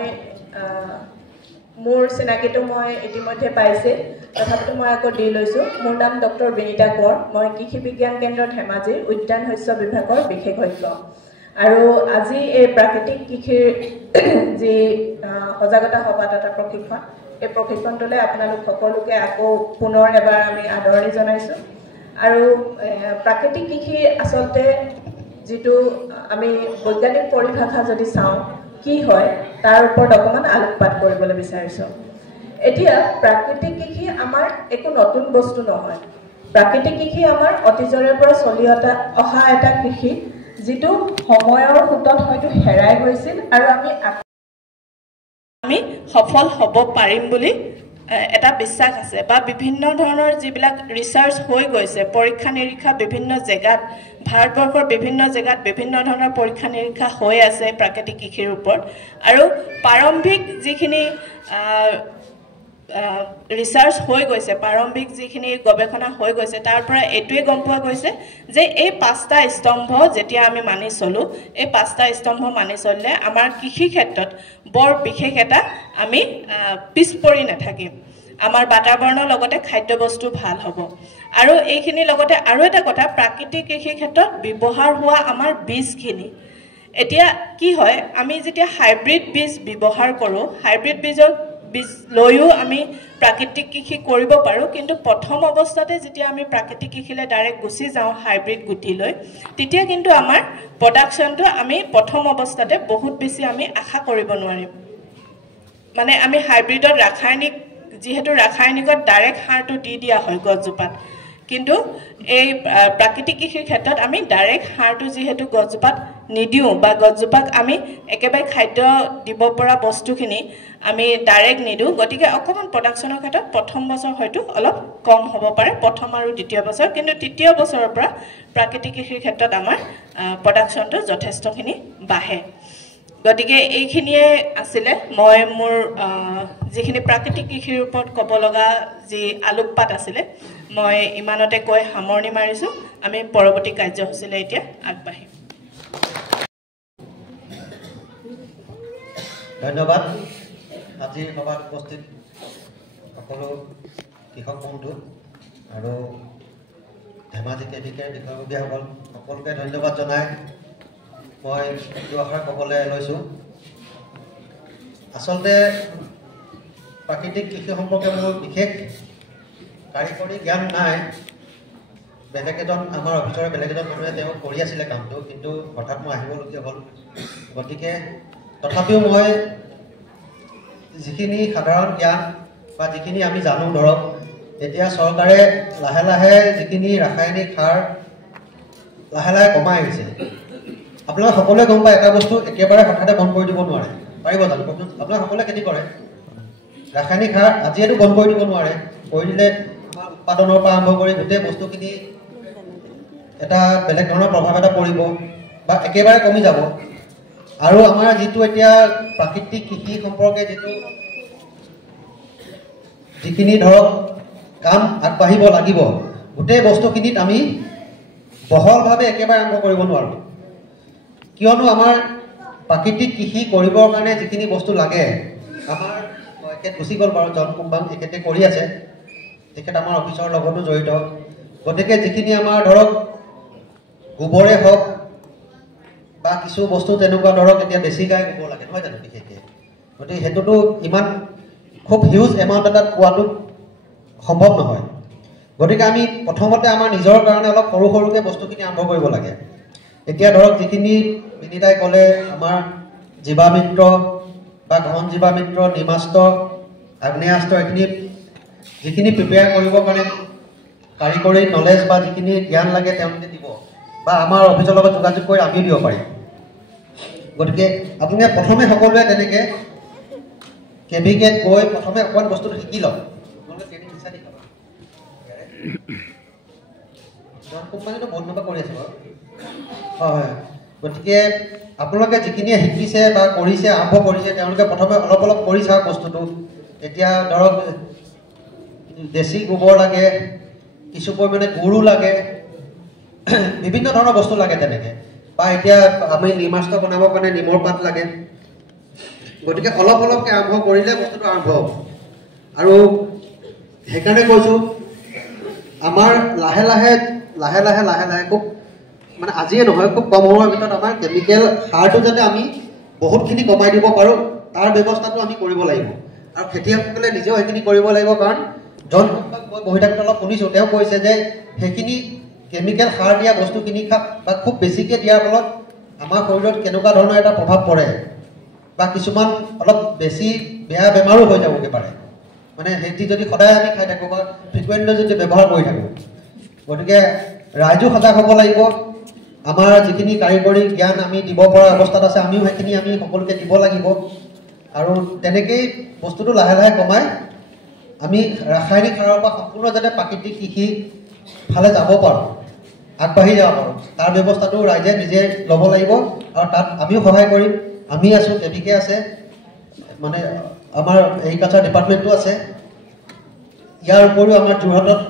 মোৰ চিনাকিটো মই ইতিমধ্যে পাইছে তথাপিতো মই আকৌ দি লৈছোঁ মোৰ নাম ডক্টৰ বিনীতা কোঁৱৰ মই কৃষি বিজ্ঞান কেন্দ্ৰ ধেমাজিৰ উদ্যান শস্য বিভাগৰ বিশেষজ্ঞ আৰু আজি এই প্ৰাকৃতিক কৃষিৰ যি সজাগতা সভা তথা প্ৰশিক্ষণ এই প্ৰশিক্ষণটোলৈ আপোনালোক সকলোকে আকৌ পুনৰ এবাৰ আমি আদৰণি জনাইছোঁ আৰু প্ৰাকৃতিক কৃষি আচলতে যিটো আমি বৈজ্ঞানিক পৰিভাষা যদি চাওঁ কি হয় তাৰ ওপৰত অকণমান আলোকপাত কৰিবলৈ বিচাৰিছোঁ এতিয়া প্ৰাকৃতিক কৃষি আমাৰ একো নতুন বস্তু নহয় প্ৰাকৃতিক কৃষি আমাৰ অতীজৰে পৰা চলি অহা এটা কৃষি যিটো সময়ৰ সোঁতত হয়তো হেৰাই গৈছিল আৰু আমি সফল হ'ব পাৰিম বুলি এটা বিশ্বাস আছে বা বিভিন্ন ধৰণৰ যিবিলাক ৰিচাৰ্চ হৈ গৈছে পৰীক্ষা নিৰীক্ষা বিভিন্ন জেগাত ভাৰতবৰ্ষৰ বিভিন্ন জেগাত বিভিন্ন ধৰণৰ পৰীক্ষা নিৰীক্ষা হৈ আছে প্ৰাকৃতিক কৃষিৰ ওপৰত আৰু প্ৰাৰম্ভিক যিখিনি ৰিচাৰ্চ হৈ গৈছে প্ৰাৰম্ভিক যিখিনি গৱেষণা হৈ গৈছে তাৰ পৰা এইটোৱে গম পোৱা গৈছে যে এই 5টা স্তম্ভ যেতিয়া আমি মানি চলোঁ এই 5টা স্তম্ভ মানি চলিলে আমাৰ কৃষি ক্ষেত্ৰত বৰ বিশেষ এটা আমি পিছ পৰি নাথাকিম আমাৰ বাতাবৰণৰ লগতে খাদ্য বস্তু ভাল হ'ব আৰু এইখিনিৰ লগতে আৰু এটা কথা প্ৰাকৃতিক কৃষিৰ ক্ষেত্ৰত ব্যৱহাৰ হোৱা আমাৰ বীজখিনি এতিয়া কি হয় আমি যেতিয়া হাইব্ৰিড বীজ ব্যৱহাৰ কৰোঁ হাইব্ৰিড বীজৰ লৈও আমি প্ৰাকৃতিক কৃষি কৰিব পাৰোঁ কিন্তু প্ৰথম অৱস্থাতে যেতিয়া আমি প্ৰাকৃতিক কৃষিলৈ ডাইৰেক্ট গুচি যাওঁ হাইব্ৰিড গুটি লৈ তেতিয়া কিন্তু আমাৰ প্ৰডাকশ্যনটো আমি প্ৰথম অৱস্থাতে বহুত বেছি আমি আশা কৰিব নোৱাৰিম মানে আমি হাইব্ৰিডত ৰাসায়নিক যেহেতু ৰাসায়নিকত ডাইৰেক্ট সাৰটো দি দিয়া হয় গছজোপাত কিন্তু এই প্ৰাকৃতিক কৃষিৰ ক্ষেত্ৰত আমি ডাইৰেক্ট সাৰটো যেহেতু গছজোপাত নিদিওঁ বা গছজোপাক আমি একেবাৰে খাদ্য দিব পৰা বস্তুখিনি আমি ডাইৰেক্ট নিদিওঁ গতিকে অকণমান প্ৰডাকশ্যনৰ ক্ষেত্ৰত প্ৰথম বছৰ হয়তো অলপ কম হ'ব পাৰে প্ৰথম আৰু দ্বিতীয় বছৰ কিন্তু তৃতীয় বছৰৰ পৰা প্ৰাকৃতিক কৃষিৰ ক্ষেত্ৰত আমাৰ প্ৰডাকশ্যনটো যথেষ্টখিনি বাঢ়ে গতিকে এইখিনিয়ে আছিলে মই মোৰ যিখিনি প্ৰাকৃতিক কৃষিৰ ওপৰত ক'ব লগা যি আলোকপাত আছিলে মই ইমানতে কৈ সামৰণি মাৰিছোঁ আমি পৰৱৰ্তী কাৰ্যসূচীলৈ এতিয়া আগবাঢ়িম ধন্যবাদ আজিৰ সভাত উপস্থিত সকলো কৃষক বন্ধু আৰু ধেমাজি কেভিকেৰ বিষয়ববীয়াসকল সকলোকে ধন্যবাদ জনাই মই দুআষাৰ ক'বলৈ লৈছোঁ আচলতে প্ৰাকৃতিক কৃষি সম্পৰ্কে মোৰ বিশেষ কাৰিকৰী জ্ঞান নাই বেলেগ এজন আমাৰ অফিচৰে বেলেগ এজন মানুহে তেওঁ কৰি আছিলে কামটো কিন্তু হঠাৎ মই আহিবলগীয়া হ'ল গতিকে তথাপিও মই যিখিনি সাধাৰণ জ্ঞান বা যিখিনি আমি জানো ধৰক এতিয়া চৰকাৰে লাহে লাহে যিখিনি ৰাসায়নিক সাৰ লাহে লাহে কমাই আহিছে আপোনালোকে সকলোৱে গম পায় এটা বস্তু একেবাৰে হঠাতে বন্ধ কৰি দিব নোৱাৰে পাৰিব জানো আপোনালোকে সকলোৱে খেতি কৰে ৰাসায়নিক সাৰ আজিয়েতো বন্ধ কৰি দিব নোৱাৰে কৰি দিলে আমাৰ উৎপাদনৰ পৰা আৰম্ভ কৰি গোটেই বস্তুখিনি এটা বেলেগ ধৰণৰ প্ৰভাৱ এটা পৰিব বা একেবাৰে কমি যাব আৰু আমাৰ যিটো এতিয়া প্ৰাকৃতিক কৃষি সম্পৰ্কে যিখিনি ধৰক কাম আগবাঢ়িব লাগিব গোটেই বস্তুখিনিত আমি বহলভাৱে একেবাৰে আৰম্ভ কৰিব নোৱাৰোঁ কিয়নো আমাৰ প্ৰাকৃতিক কৃষি কৰিবৰ কাৰণে যিখিনি বস্তু লাগে আমাৰ এখেত গুচি গ'ল বাৰু জন কুম্বাং এখেতে কৰি আছে তেখেত আমাৰ অফিচৰ লগতো জড়িত গতিকে যিখিনি আমাৰ ধৰক গোবৰে হওক বা কিছু বস্তু তেনেকুৱা ধৰক এতিয়া দেশী গাই গোবৰ লাগে নহয় জানো বিশেষকৈ গতিকে সেইটোতো ইমান খুব হিউজ এমাউণ্ট এটাত পোৱাটো সম্ভৱ নহয় গতিকে আমি প্ৰথমতে আমাৰ নিজৰ কাৰণে অলপ সৰু সৰুকৈ বস্তুখিনি আৰম্ভ কৰিব লাগে এতিয়া ধৰক যিখিনি বিনীতাই ক'লে আমাৰ জীৱামিত্ৰ বা ঘন জীৱামিত্ৰ নিমাস্ত্ৰ আগ্নেয়াস্ত্ৰ এইখিনি যিখিনি প্ৰিপেয়াৰ কৰিবৰ কাৰণে কাৰিকৰী নলেজ বা যিখিনি জ্ঞান লাগে তেওঁলোকে দিব বা আমাৰ অফিচৰ লগত যোগাযোগ কৰি আমিও দিব পাৰিম গতিকে আপোনালোকে প্ৰথমে সকলোৱে তেনেকৈ কেভিকেত গৈ প্ৰথমে অকণমান বস্তুটো শিকি লওক আপোনালোকে ট্ৰেইনিং বিচাৰি পাব কোম্পানীটো বহুত নম্বৰ কৰি আছে বাৰু হয় গতিকে আপোনালোকে যিখিনিয়ে শিকিছে বা কৰিছে আৰম্ভ কৰিছে তেওঁলোকে প্ৰথমে অলপ অলপ কৰি চাওক বস্তুটো এতিয়া ধৰক দেশী গোবৰ লাগে কিছু পৰিমাণে গুৰো লাগে বিভিন্ন ধৰণৰ বস্তু লাগে তেনেকৈ বা এতিয়া আমি নিমাস্ত্ৰ বনাবৰ কাৰণে নিমৰ পাত লাগে গতিকে অলপ অলপকৈ আৰম্ভ কৰিলে বস্তুটো আৰম্ভ হ'ব আৰু সেইকাৰণে কৈছোঁ আমাৰ লাহে লাহে লাহে লাহে লাহে লাহে খুব মানে আজিয়ে নহয় খুব কম সময়ৰ ভিতৰত আমাৰ কেমিকেল সাৰটো যাতে আমি বহুতখিনি কমাই দিব পাৰোঁ তাৰ ব্যৱস্থাটো আমি কৰিব লাগিব আৰু খেতিয়কসকলে নিজেও সেইখিনি কৰিব লাগিব কাৰণ জন মই বহি থাকোঁতে অলপ শুনিছোঁ তেওঁ কৈছে যে সেইখিনি কেমিকেল সাৰ দিয়া বস্তুখিনি বা খুব বেছিকৈ দিয়াৰ ফলত আমাৰ শৰীৰত কেনেকুৱা ধৰণৰ এটা প্ৰভাৱ পৰে বা কিছুমান অলপ বেছি বেয়া বেমাৰো হৈ যাবগৈ পাৰে মানে সেইটো যদি সদায় আমি খাই থাকোঁ বা ফ্ৰিকুৱেণ্টলি যদি ব্যৱহাৰ কৰি থাকোঁ গতিকে ৰাইজো সজাগ হ'ব লাগিব আমাৰ যিখিনি কাৰিকৰী জ্ঞান আমি দিব পৰা অৱস্থাত আছে আমিও সেইখিনি আমি সকলোকে দিব লাগিব আৰু তেনেকৈয়ে বস্তুটো লাহে লাহে কমাই আমি ৰাসায়নিক সাৰৰ পৰা সম্পূৰ্ণ যাতে প্ৰাকৃতিক কৃষি ফালে যাব পাৰোঁ আগবাঢ়ি যাব পাৰোঁ তাৰ ব্যৱস্থাটো ৰাইজে নিজে ল'ব লাগিব আৰু তাত আমিও সহায় কৰিম আমি আছোঁ কেভিকে আছে মানে আমাৰ এগ্ৰিকালচাৰ ডিপাৰ্টমেণ্টো আছে ইয়াৰ উপৰিও আমাৰ যোৰহাটত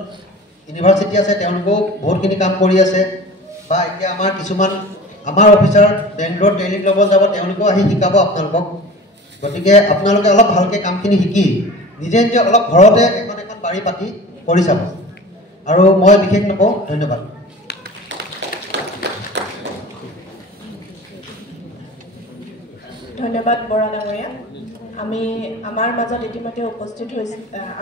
ইউনিভাৰ্চিটি আছে তেওঁলোকেও বহুতখিনি কাম কৰি আছে বা এতিয়া আমাৰ কিছুমান আমাৰ অফিচাৰ বেংগলোৰ ট্ৰেইনিং ল'ব যাব তেওঁলোকেও আহি শিকাব আপোনালোকক গতিকে আপোনালোকে অলপ ভালকৈ কামখিনি শিকি নিজে নিজে অলপ ঘৰতে এখন এখন বাৰী পাতি কৰি চাব আৰু মই বিশেষ নকওঁ ধন্যবাদ ধন্যবাদ বৰা ডাঙৰীয়া আমি আমাৰ মাজত ইতিমধ্যে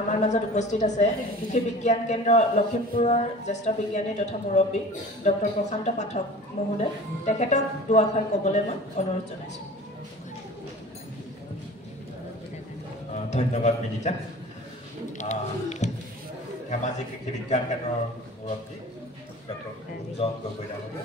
আমাৰ মাজত উপস্থিত আছে কৃষি বিজ্ঞান কেন্দ্ৰ লখিমপুৰৰ জ্যেষ্ঠ বিজ্ঞানী তথা মুৰব্বী ডক্টৰ প্ৰশান্ত পাঠক মহোদয়। তেখেতক দুআষাৰ ক'বলৈ মই অনুৰোধ জনাইছোঁ। ধন্যবাদ বিনীতা। ধেমাজি কৃষি বিজ্ঞান কেন্দ্ৰৰ মুৰব্বী ডক্টৰ উজ্জ্বল গগৈ ডাঙৰীয়া,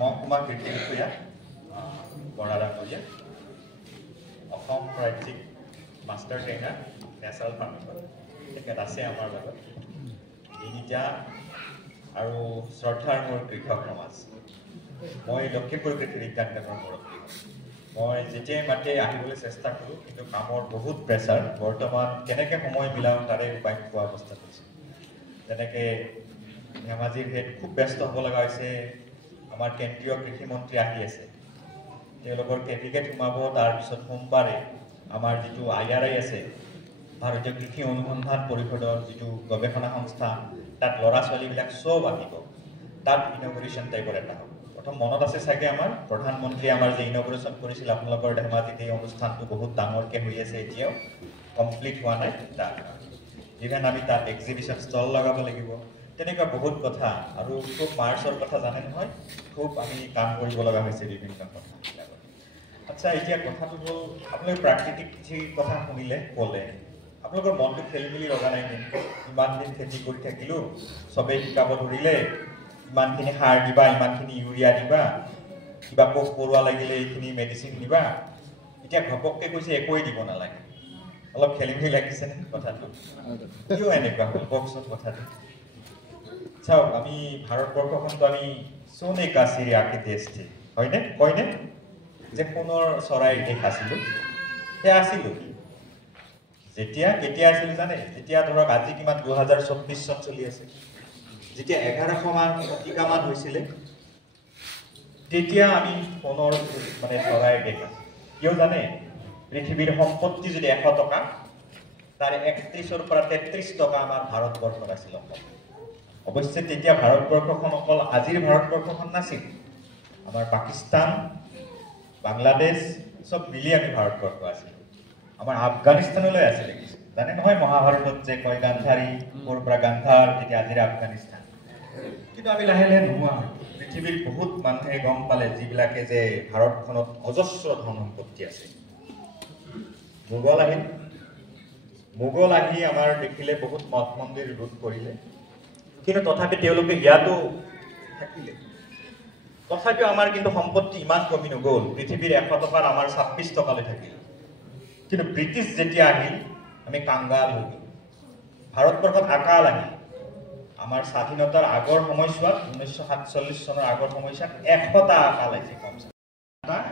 মহকুমা কৃষি বিষয়া বৰা ডাঙৰীয়া, অসম ৰাজ্যিক মাষ্টাৰ ট্ৰেইনাৰ নেচাৰেল ফাৰ্মিঙত তেখেত আছে আমাৰ লগত। বিনীতা আৰু শ্ৰদ্ধাৰ মোৰ কৃষক সমাজ, মই লখিমপুৰ কৃষি বিজ্ঞান কেন্দ্ৰৰ মুৰব্বী। মই যেতিয়াই মাতে আহিবলৈ চেষ্টা কৰোঁ, কিন্তু কামৰ বহুত প্ৰেছাৰ, বৰ্তমান কেনেকৈ সময় মিলাওঁ তাৰে উপায় পোৱা অৱস্থাত হৈছে। তেনেকৈ ধেমাজিৰ হেড খুব ব্যস্ত হ'ব লগা হৈছে। আমাৰ কেন্দ্ৰীয় কৃষিমন্ত্ৰী আহি আছে, তেওঁলোকৰ কেবিনেট সোমাব। তাৰপিছত সোমবাৰে আমাৰ যিটো IRI আছে, ভাৰতীয় কৃষি অনুসন্ধান পৰিষদৰ যিটো গৱেষণা সংস্থা, তাত ল'ৰা ছোৱালীবিলাক চব আহিব। তাত ইনগ্ৰেশ্যন টাইপৰ এটা হ'ব। প্ৰথম মনত আছে চাগে আমাৰ প্ৰধানমন্ত্ৰীয়ে আমাৰ যে ইনগ্ৰেশ্যন কৰিছিল আপোনালোকৰ ধেমাজিত, এই অনুষ্ঠানটো বহুত ডাঙৰকৈ হৈ আছে, এতিয়াও কমপ্লিট হোৱা নাই। তাত ইভেন আমি তাত এক্সিবিশ্যন ষ্টল লগাব লাগিব। তেনেকুৱা বহুত কথা, আৰু খুব মাৰ্চৰ কথা জানে নহয়, খুব আমি কাম কৰিব লগা হৈছে বিভিন্ন কথাবিলাকত। আচ্ছা, এতিয়া কথাটো হ'ল আপোনালোকে প্ৰাকৃতিক কৃষিৰ কথা শুনিলে ক'লে, আপোনালোকৰ মনটো খেলি মেলি লগা নাই নেকি? ইমান দিন খেতি কৰি থাকিলোঁ, চবেই শিকাব ধৰিলে ইমানখিনি সাৰ দিবা, ইমানখিনি ইউৰিয়া দিবা, কিবা পোক পৰুৱা লাগিলে এইখিনি মেডিচিন দিবা, এতিয়া ঘপককৈ কৈছে একোৱেই দিব নালাগে। অলপ খেলি মেলি লাগিছে নে কথাটো? কিয় এনেকুৱা হ'ল কওকচোন কথাটো? চাওক, আমি ভাৰতবৰ্ষখনতো আমি সোণে কা চিড়িয়া কে দেশ থে, হয়নে? কয়নে যে সোণৰ চৰাইৰ দেশ আছিলোঁ? সেয়া আছিলোঁ যেতিয়া, কেতিয়া আছিলোঁ জানে? যেতিয়া ধৰক আজি কিমান 2024 চন চলি আছে, যেতিয়া 1100মান শতিকামান হৈছিলে, তেতিয়া আমি সোণৰ মানে চৰাইৰ দেশ আছিলোঁ। কিয় জানে? পৃথিৱীৰ সম্পত্তি যদি 100 টকা, তাৰে 31ৰ পৰা 33 টকা আমাৰ ভাৰতবৰ্ষত আছিল। অৱশ্যে তেতিয়া ভাৰতবৰ্ষখন অকল আজিৰ ভাৰতবৰ্ষখন নাছিল, আমাৰ পাকিস্তান, বাংলাদেশ চব মিলি আমি ভাৰতবৰ্ষ আছিলোঁ। আমাৰ আফগানিস্তানলৈ আছিলে, জানে নহয় মহাভাৰতত যে কয় গান্ধাৰী, ক'ৰ পৰা গান্ধাৰ, তেতিয়া আজিৰ আফগানিস্তান। কিন্তু আমি লাহে লাহে নোহোৱা হ'ল। পৃথিৱীৰ বহুত মানুহে গম পালে, যিবিলাকে যে ভাৰতখনত অজস্ৰ ধন সম্পত্তি আছে। মোগল আহি আমাৰ দেখিলে বহুত মঠ মন্দিৰ লুট কৰিলে, কিন্তু তথাপি তেওঁলোকে ইয়াতো থাকিলে। তথাপিও আমাৰ কিন্তু সম্পত্তি ইমান কমি নগ'ল। পৃথিৱীৰ 100 টকাৰ আমাৰ 26 টকালৈ থাকিল। কিন্তু ব্ৰিটিছ যেতিয়া আহিল, আমি কাংগাল হৈ গ'ল। ভাৰতবৰ্ষত আকাল আহিল। আমাৰ স্বাধীনতাৰ আগৰ সময়ছোৱাত, 1947 চনৰ আগৰ সময়ছোৱাত 100টা আকাল আহিছে, কমচে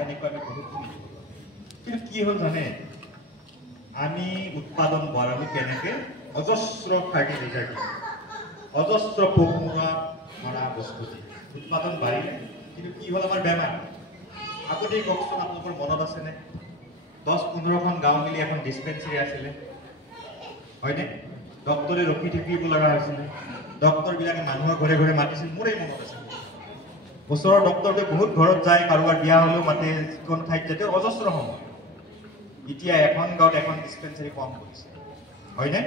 এনেকুৱা আমি বহুত কমি। কিন্তু কি হ'ল জানে? আমি উৎপাদন বঢ়ালোঁ কেনেকৈ? অজস্ৰ ফাৰ্টিলাইজাৰ দি, অজস্ৰ পোক মৰা বস্তু দি উৎপাদন বাঢ়িলে। কিন্তু কি হ'ল? আমাৰ বেমাৰ। আগতেই কওকচোন, আপোনালোকৰ মনত আছেনে? 10-15খন গাঁও মিলি এখন ডিছপেঞ্চেৰী আছিলে, হয়নে? ডক্টৰে ৰখি থাকিব লগা হৈছিলে। ডক্টৰবিলাকে মানুহৰ ঘৰে ঘৰে মাতিছিল, মোৰেই মনত আছে। ওচৰৰ ডক্টৰটোৱে বহুত ঘৰত যায়, কাৰোবাৰ বিয়া হ'লেও মাতে, যিখন ঠাইত যাতে অজস্ৰ সময়। এতিয়া এখন গাঁৱত এখন ডিছপেঞ্চেৰী কম কৰিছে, হয়নে?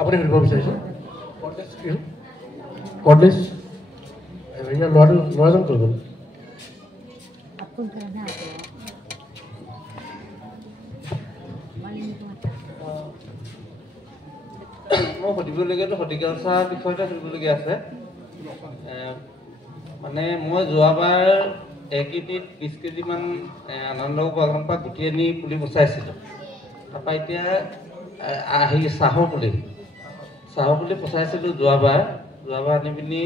আপুনি সুধিব বিচাৰিছে কৰ্ডলেছ ল'ৰাজন কৈ গ'ল। মই সুধিবলগীয়াটো হৰ্টিকালচাৰ বিষয়তে সুধিবলগীয়া আছে। মানে মই যোৱাবাৰ 1 কেজিত 20 কেজিমান আনন্দ বাগানৰ পৰা গুটি আনি পুলি পচাইছিলোঁ। তাৰপৰা এতিয়া চাহৰ পুলি পচাইছিলোঁ যোৱাবাৰ আনি পিনি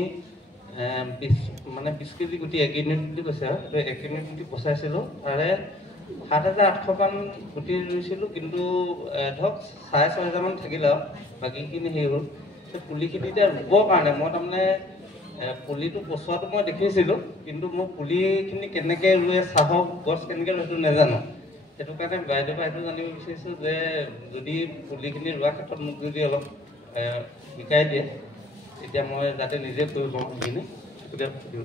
20 কেজি গুটি 1 ইউনিট বুলি কৈছে, আৰু 1 ইউনিট গুটি পচাইছিলোঁ। তাৰে 7,800 মান গুটি ৰুইছিলোঁ, কিন্তু ধৰক 6,500 মান থাকিলে আৰু বাকীখিনি হেৰি হ'ল। সেই পুলিখিনি এতিয়া ৰুবৰ কাৰণে মই তাৰমানে পুলিটো পচোৱাটো মই দেখিছিলোঁ, কিন্তু মোৰ পুলিখিনি কেনেকৈ ৰুৱে, চাহৰ গছ কেনেকৈ ৰুৱে সেইটো নাজানো। সেইটো কাৰণে বাইদেউৰ পৰা এইটো জানিব বিচাৰিছোঁ যে যদি পুলিখিনি ৰোৱাৰ ক্ষেত্ৰত মোক যদি অলপ শিকাই দিয়ে, তেতিয়া মই যাতে নিজে কৰিব পাৰোঁ সেইখিনি, সেইটোকে সুধিব।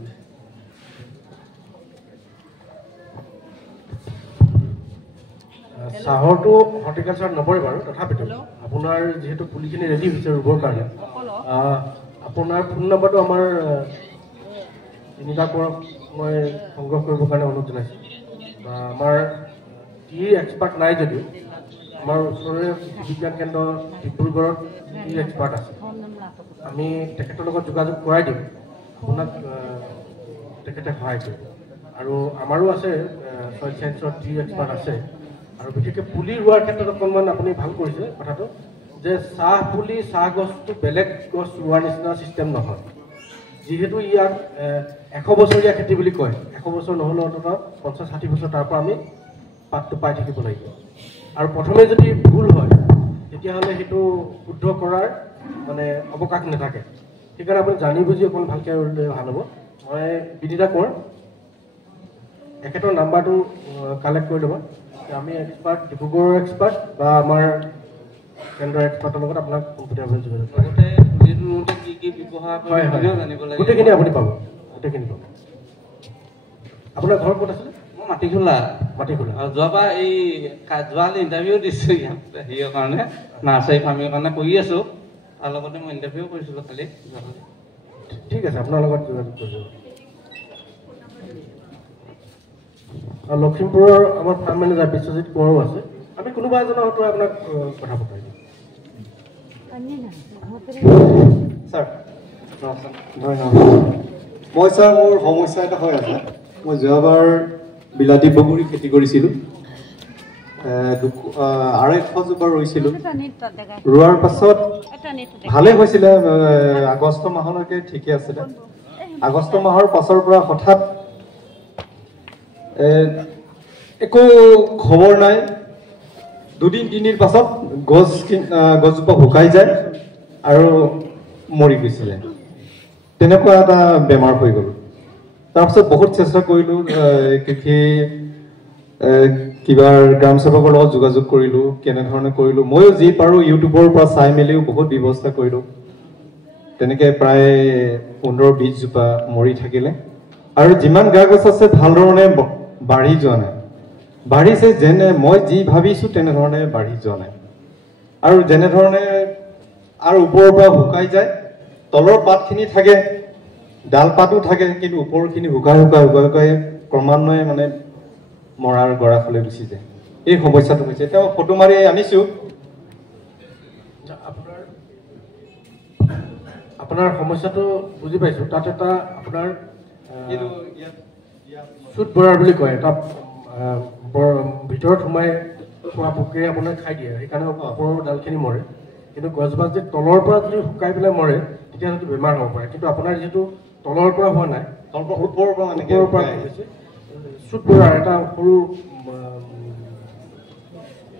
চাহৰটো হৰ্টিকালচাৰত নপৰে বাৰু, তথাপিতো আপোনাৰ যিহেতু পুলিখিনি ৰেডি হৈছে ৰুবৰ কাৰণে, আপোনাৰ ফোন নম্বৰটো আমাৰ তিনিটা কৰক মই সংগ্ৰহ কৰিবৰ কাৰণে অনুৰোধ জনাইছোঁ। আমাৰ টি এক্সপাৰ্ট নাই যদিও আমাৰ ওচৰৰে কৃষি বিজ্ঞান কেন্দ্ৰ ডিব্ৰুগড়ত টি এক্সপাৰ্ট আছে, আমি তেখেতৰ লগত যোগাযোগ কৰাই দিম, আপোনাক তেখেতে সহায় কৰিব। আৰু আমাৰো আছে ছইল চায়েন্সৰ টি এক্সপাৰ্ট আছে। আৰু বিশেষকৈ পুলি ৰোৱাৰ ক্ষেত্ৰত অকণমান আপুনি ভাল কৰিছে কথাটো, যে চাহ পুলি চাহ গছটো বেলেগ গছ ৰোৱাৰ নিচিনা ছিষ্টেম নহয়। যিহেতু ইয়াক 100 বছৰীয়া খেতি বুলি কয়, 100 বছৰ নহ'লেও অন্ততঃ 50-60 বছৰ তাৰ পৰা আমি পাতটো পাই থাকিব লাগিব। আৰু প্ৰথমে যদি ভুল হয় তেতিয়াহ'লে সেইটো শুদ্ধ কৰাৰ মানে অৱকাশ নাথাকে। সেইকাৰণে আপুনি জানি বুজি অকণ ভালকৈ ৰুলে ভাল হ'ব। মই বিদিতা কোঁৱৰ, এখেতৰ নাম্বাৰটো কালেক্ট কৰি ল'ব। আমি এক্সপাৰ্ট, ডিব্ৰুগড়ৰ এক্সপাৰ্ট বা আমাৰ কেন্দ্ৰৰ এক্সপাৰ্টৰ লগত আপোনাক পোনপটীয়াভাৱে যোগাযোগ কৰিম। কি কি ব্যৱহাৰ কৰে জানিব লাগে, গোটেইখিনি আপুনি পাব, গোটেইখিনি পাব। আপোনাৰ ঘৰ ক'ত আছিলে? মই মাটিখোলা। মাটিখোলা। আৰু যোৱাবাৰ এই যোৱালি ইণ্টাৰভিউ দিছোঁ ইয়াত হেৰিয়ৰ কাৰণে, নাৰ্চাৰী ফাৰ্মিঙৰ কাৰণে কৰি আছোঁ, তাৰ লগতে মই ইণ্টাৰভিউ কৰিছিলোঁ খালি। ঠিক আছে, আপোনাৰ লগত যোগাযোগ কৰিব। আৰু লখিমপুৰৰ আমাৰ ফাৰ্ম মেনেজাৰ বিশ্বজিৎ কোঁৱৰো আছে, আমি কোনোবা এজনৰ হয়তো আপোনাক কথা পতাই দিম। ছাৰ মই ছাৰ মোৰ সমস্যা এটা হৈ আছে। মই যোৱাবাৰ বিলাতী বগৰী খেতি কৰিছিলোঁ, 250 জোপা ৰুইছিলোঁ। ৰোৱাৰ পাছত ভালেই হৈছিলে, আগষ্ট মাহলৈকে ঠিকে আছিলে। আগষ্ট মাহৰ পাছৰ পৰা হঠাৎ একো খবৰ নাই। 2-3 পাছত গছজোপা শুকাই যায় আৰু মৰি গৈছিলে। তেনেকুৱা এটা বেমাৰ হৈ গ'ল। তাৰপিছত বহুত চেষ্টা কৰিলোঁ, কৃষি কিবা গ্ৰাম সেৱকৰ লগত যোগাযোগ কৰিলোঁ, কেনেধৰণে কৰিলোঁ, ময়ো যি পাৰোঁ ইউটিউবৰ পৰা চাই মেলিও বহুত ব্যৱস্থা কৰিলোঁ। তেনেকৈ প্ৰায় 15-20 জোপা মৰি থাকিলে। আৰু যিমান গা গছ আছে ভাল ধৰণে বাঢ়ি যোৱা নাই। বাঢ়িছে যেনে মই যি ভাবিছোঁ তেনেধৰণে বাঢ়ি যোৱা নাই। আৰু যেনেধৰণে আৰু ওপৰৰ পৰা শুকাই যায়, তলৰ পাতখিনি থাকে, ডাল পাতো থাকে, কিন্তু ওপৰখিনি শুকাই ক্ৰমান্বয়ে মানে মৰাৰ গৰাখলৈ গুচি যায়। এই সমস্যাটো হৈছে। এতিয়া ফটো মাৰি আনিছোঁ। আপোনাৰ সমস্যাটো বুজি পাইছোঁ। তাত এটা আপোনাৰ চুট বৰাৰ বুলি কয়, এটা ভিতৰত সোমাই খোৱা পোকে আপোনাৰ খাই দিয়ে, সেইকাৰণে ওপৰৰ ডালখিনি মৰে। কিন্তু গছজোপা যদি তলৰ পৰা যদি শুকাই পেলাই মৰে তেতিয়া হয়তো বেমাৰ হ'ব পাৰে। কিন্তু আপোনাৰ যিহেতু তলৰ পৰা হোৱা নাই, ওপৰৰ পৰা হৈছে চুট বৰাৰ এটা সৰু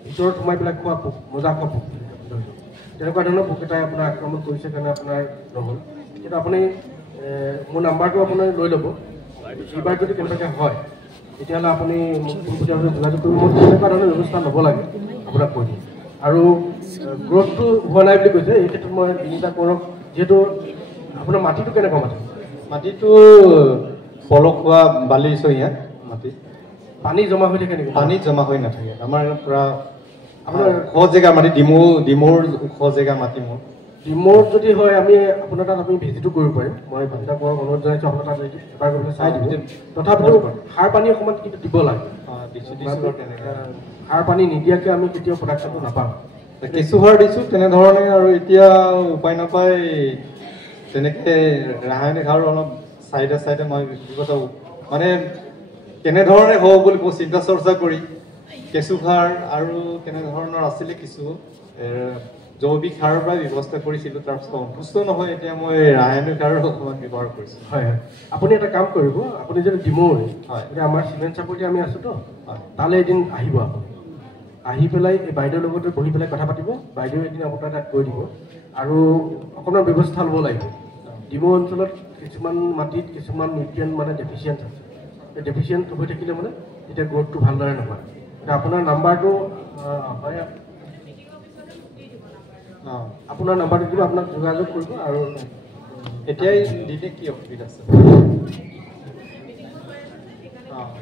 ভিতৰত সোমাই পেলাই খোৱা পোক, মজা খোৱা পোক, তেনেকুৱা ধৰণৰ পোক এটাই আপোনাৰ আক্ৰমণ কৰিছে কাৰণে আপোনাৰ নহ'ল। কিন্তু আপুনি মোৰ নাম্বাৰটো আপুনি লৈ ল'ব। এইবাৰ যদি কেনেবাকৈ হয় তেতিয়াহ'লে আপুনি মোক পোনপটীয়াভাৱে যোগাযোগ কৰিব। মই তেনেকুৱা ধৰণৰ ব্যৱস্থা ল'ব লাগে আপোনাক কৈ দিম। আৰু গ্ৰ'থটো হোৱা নাই বুলি কৈছে, এই ক্ষেত্ৰত মই তিনিটা কৰক। যিহেতু আপোনাৰ মাটিটো কেনেকুৱা মাটিটো পলসুৱা বালিচহীয়া মাটি, পানী জমা হৈ থাকে নেকি? পানী জমা হৈ নাথাকে। আমাৰ পূৰা আপোনাৰ ওখ জেগা মাটি, ডিমৌৰ ওখ জেগা মাটি। মোৰ ডিমৌত যদি হয় আমি আপোনাৰ তাত আমি ভিজিটো কৰিব পাৰিম। মই ভিজিটা কৰাৰ অনুৰোধ জনাইছোঁ, আপোনাৰ তাত এবাৰ গৈ চাই দিব। তথাপিতো সাৰ পানী অকণমান কিন্তু দিব লাগে। সাৰ পানী নিদিয়াকৈ আমি কেতিয়াও প্ৰডাকশ্যনটো নাপাওঁ। কেঁচু সাৰ দিছোঁ তেনেধৰণে। আৰু এতিয়া উপায় নাপায় তেনেকৈ ৰাসায়নিক সাৰ অলপ চাইডে মই মানে কেনেধৰণে হ'ব বুলি চিন্তা চৰ্চা কৰি কেঁচু সাৰ আৰু কেনেধৰণৰ আছিলে কিছু জৈৱিক সাৰৰ পৰা ব্যৱস্থা কৰিছিলোঁ, তাৰপিছত সন্তুষ্ট নহয় এতিয়া মই ৰাসায়নিক সাৰৰ অকণমান ব্যৱহাৰ কৰিছোঁ। হয় হয়, আপুনি এটা কাম কৰিব, আপুনি যদি ডিমৌৰ হয় এতিয়া আমাৰ চিমেণ্ট চাপৰি আমি আছোঁতো, তালৈ এদিন আহিব। আপুনি আহি পেলাই এই বাইদেউৰ লগতে বহি পেলাই কথা পাতিব, বাইদেউ এদিন আপোনাৰ তাত গৈ দিব আৰু অকণমান ব্যৱস্থা ল'ব লাগিব। ডিমৌ অঞ্চলত কিছুমান মাটিত কিছুমান নিউট্ৰিয়েণ্ট মানে ডেফিচিয়েণ্ট আছে, এই ডেফিচিয়েণ্ট হৈ থাকিলে মানে তেতিয়া গ্ৰ'থটো ভালদৰে নহয়। এতিয়া আপোনাৰ নাম্বাৰটো হয়, আপোনাৰ নাম্বাৰটো দিব, আপোনাক যোগাযোগ কৰিব। আৰু এতিয়াই দিলে কি অসুবিধা আছে?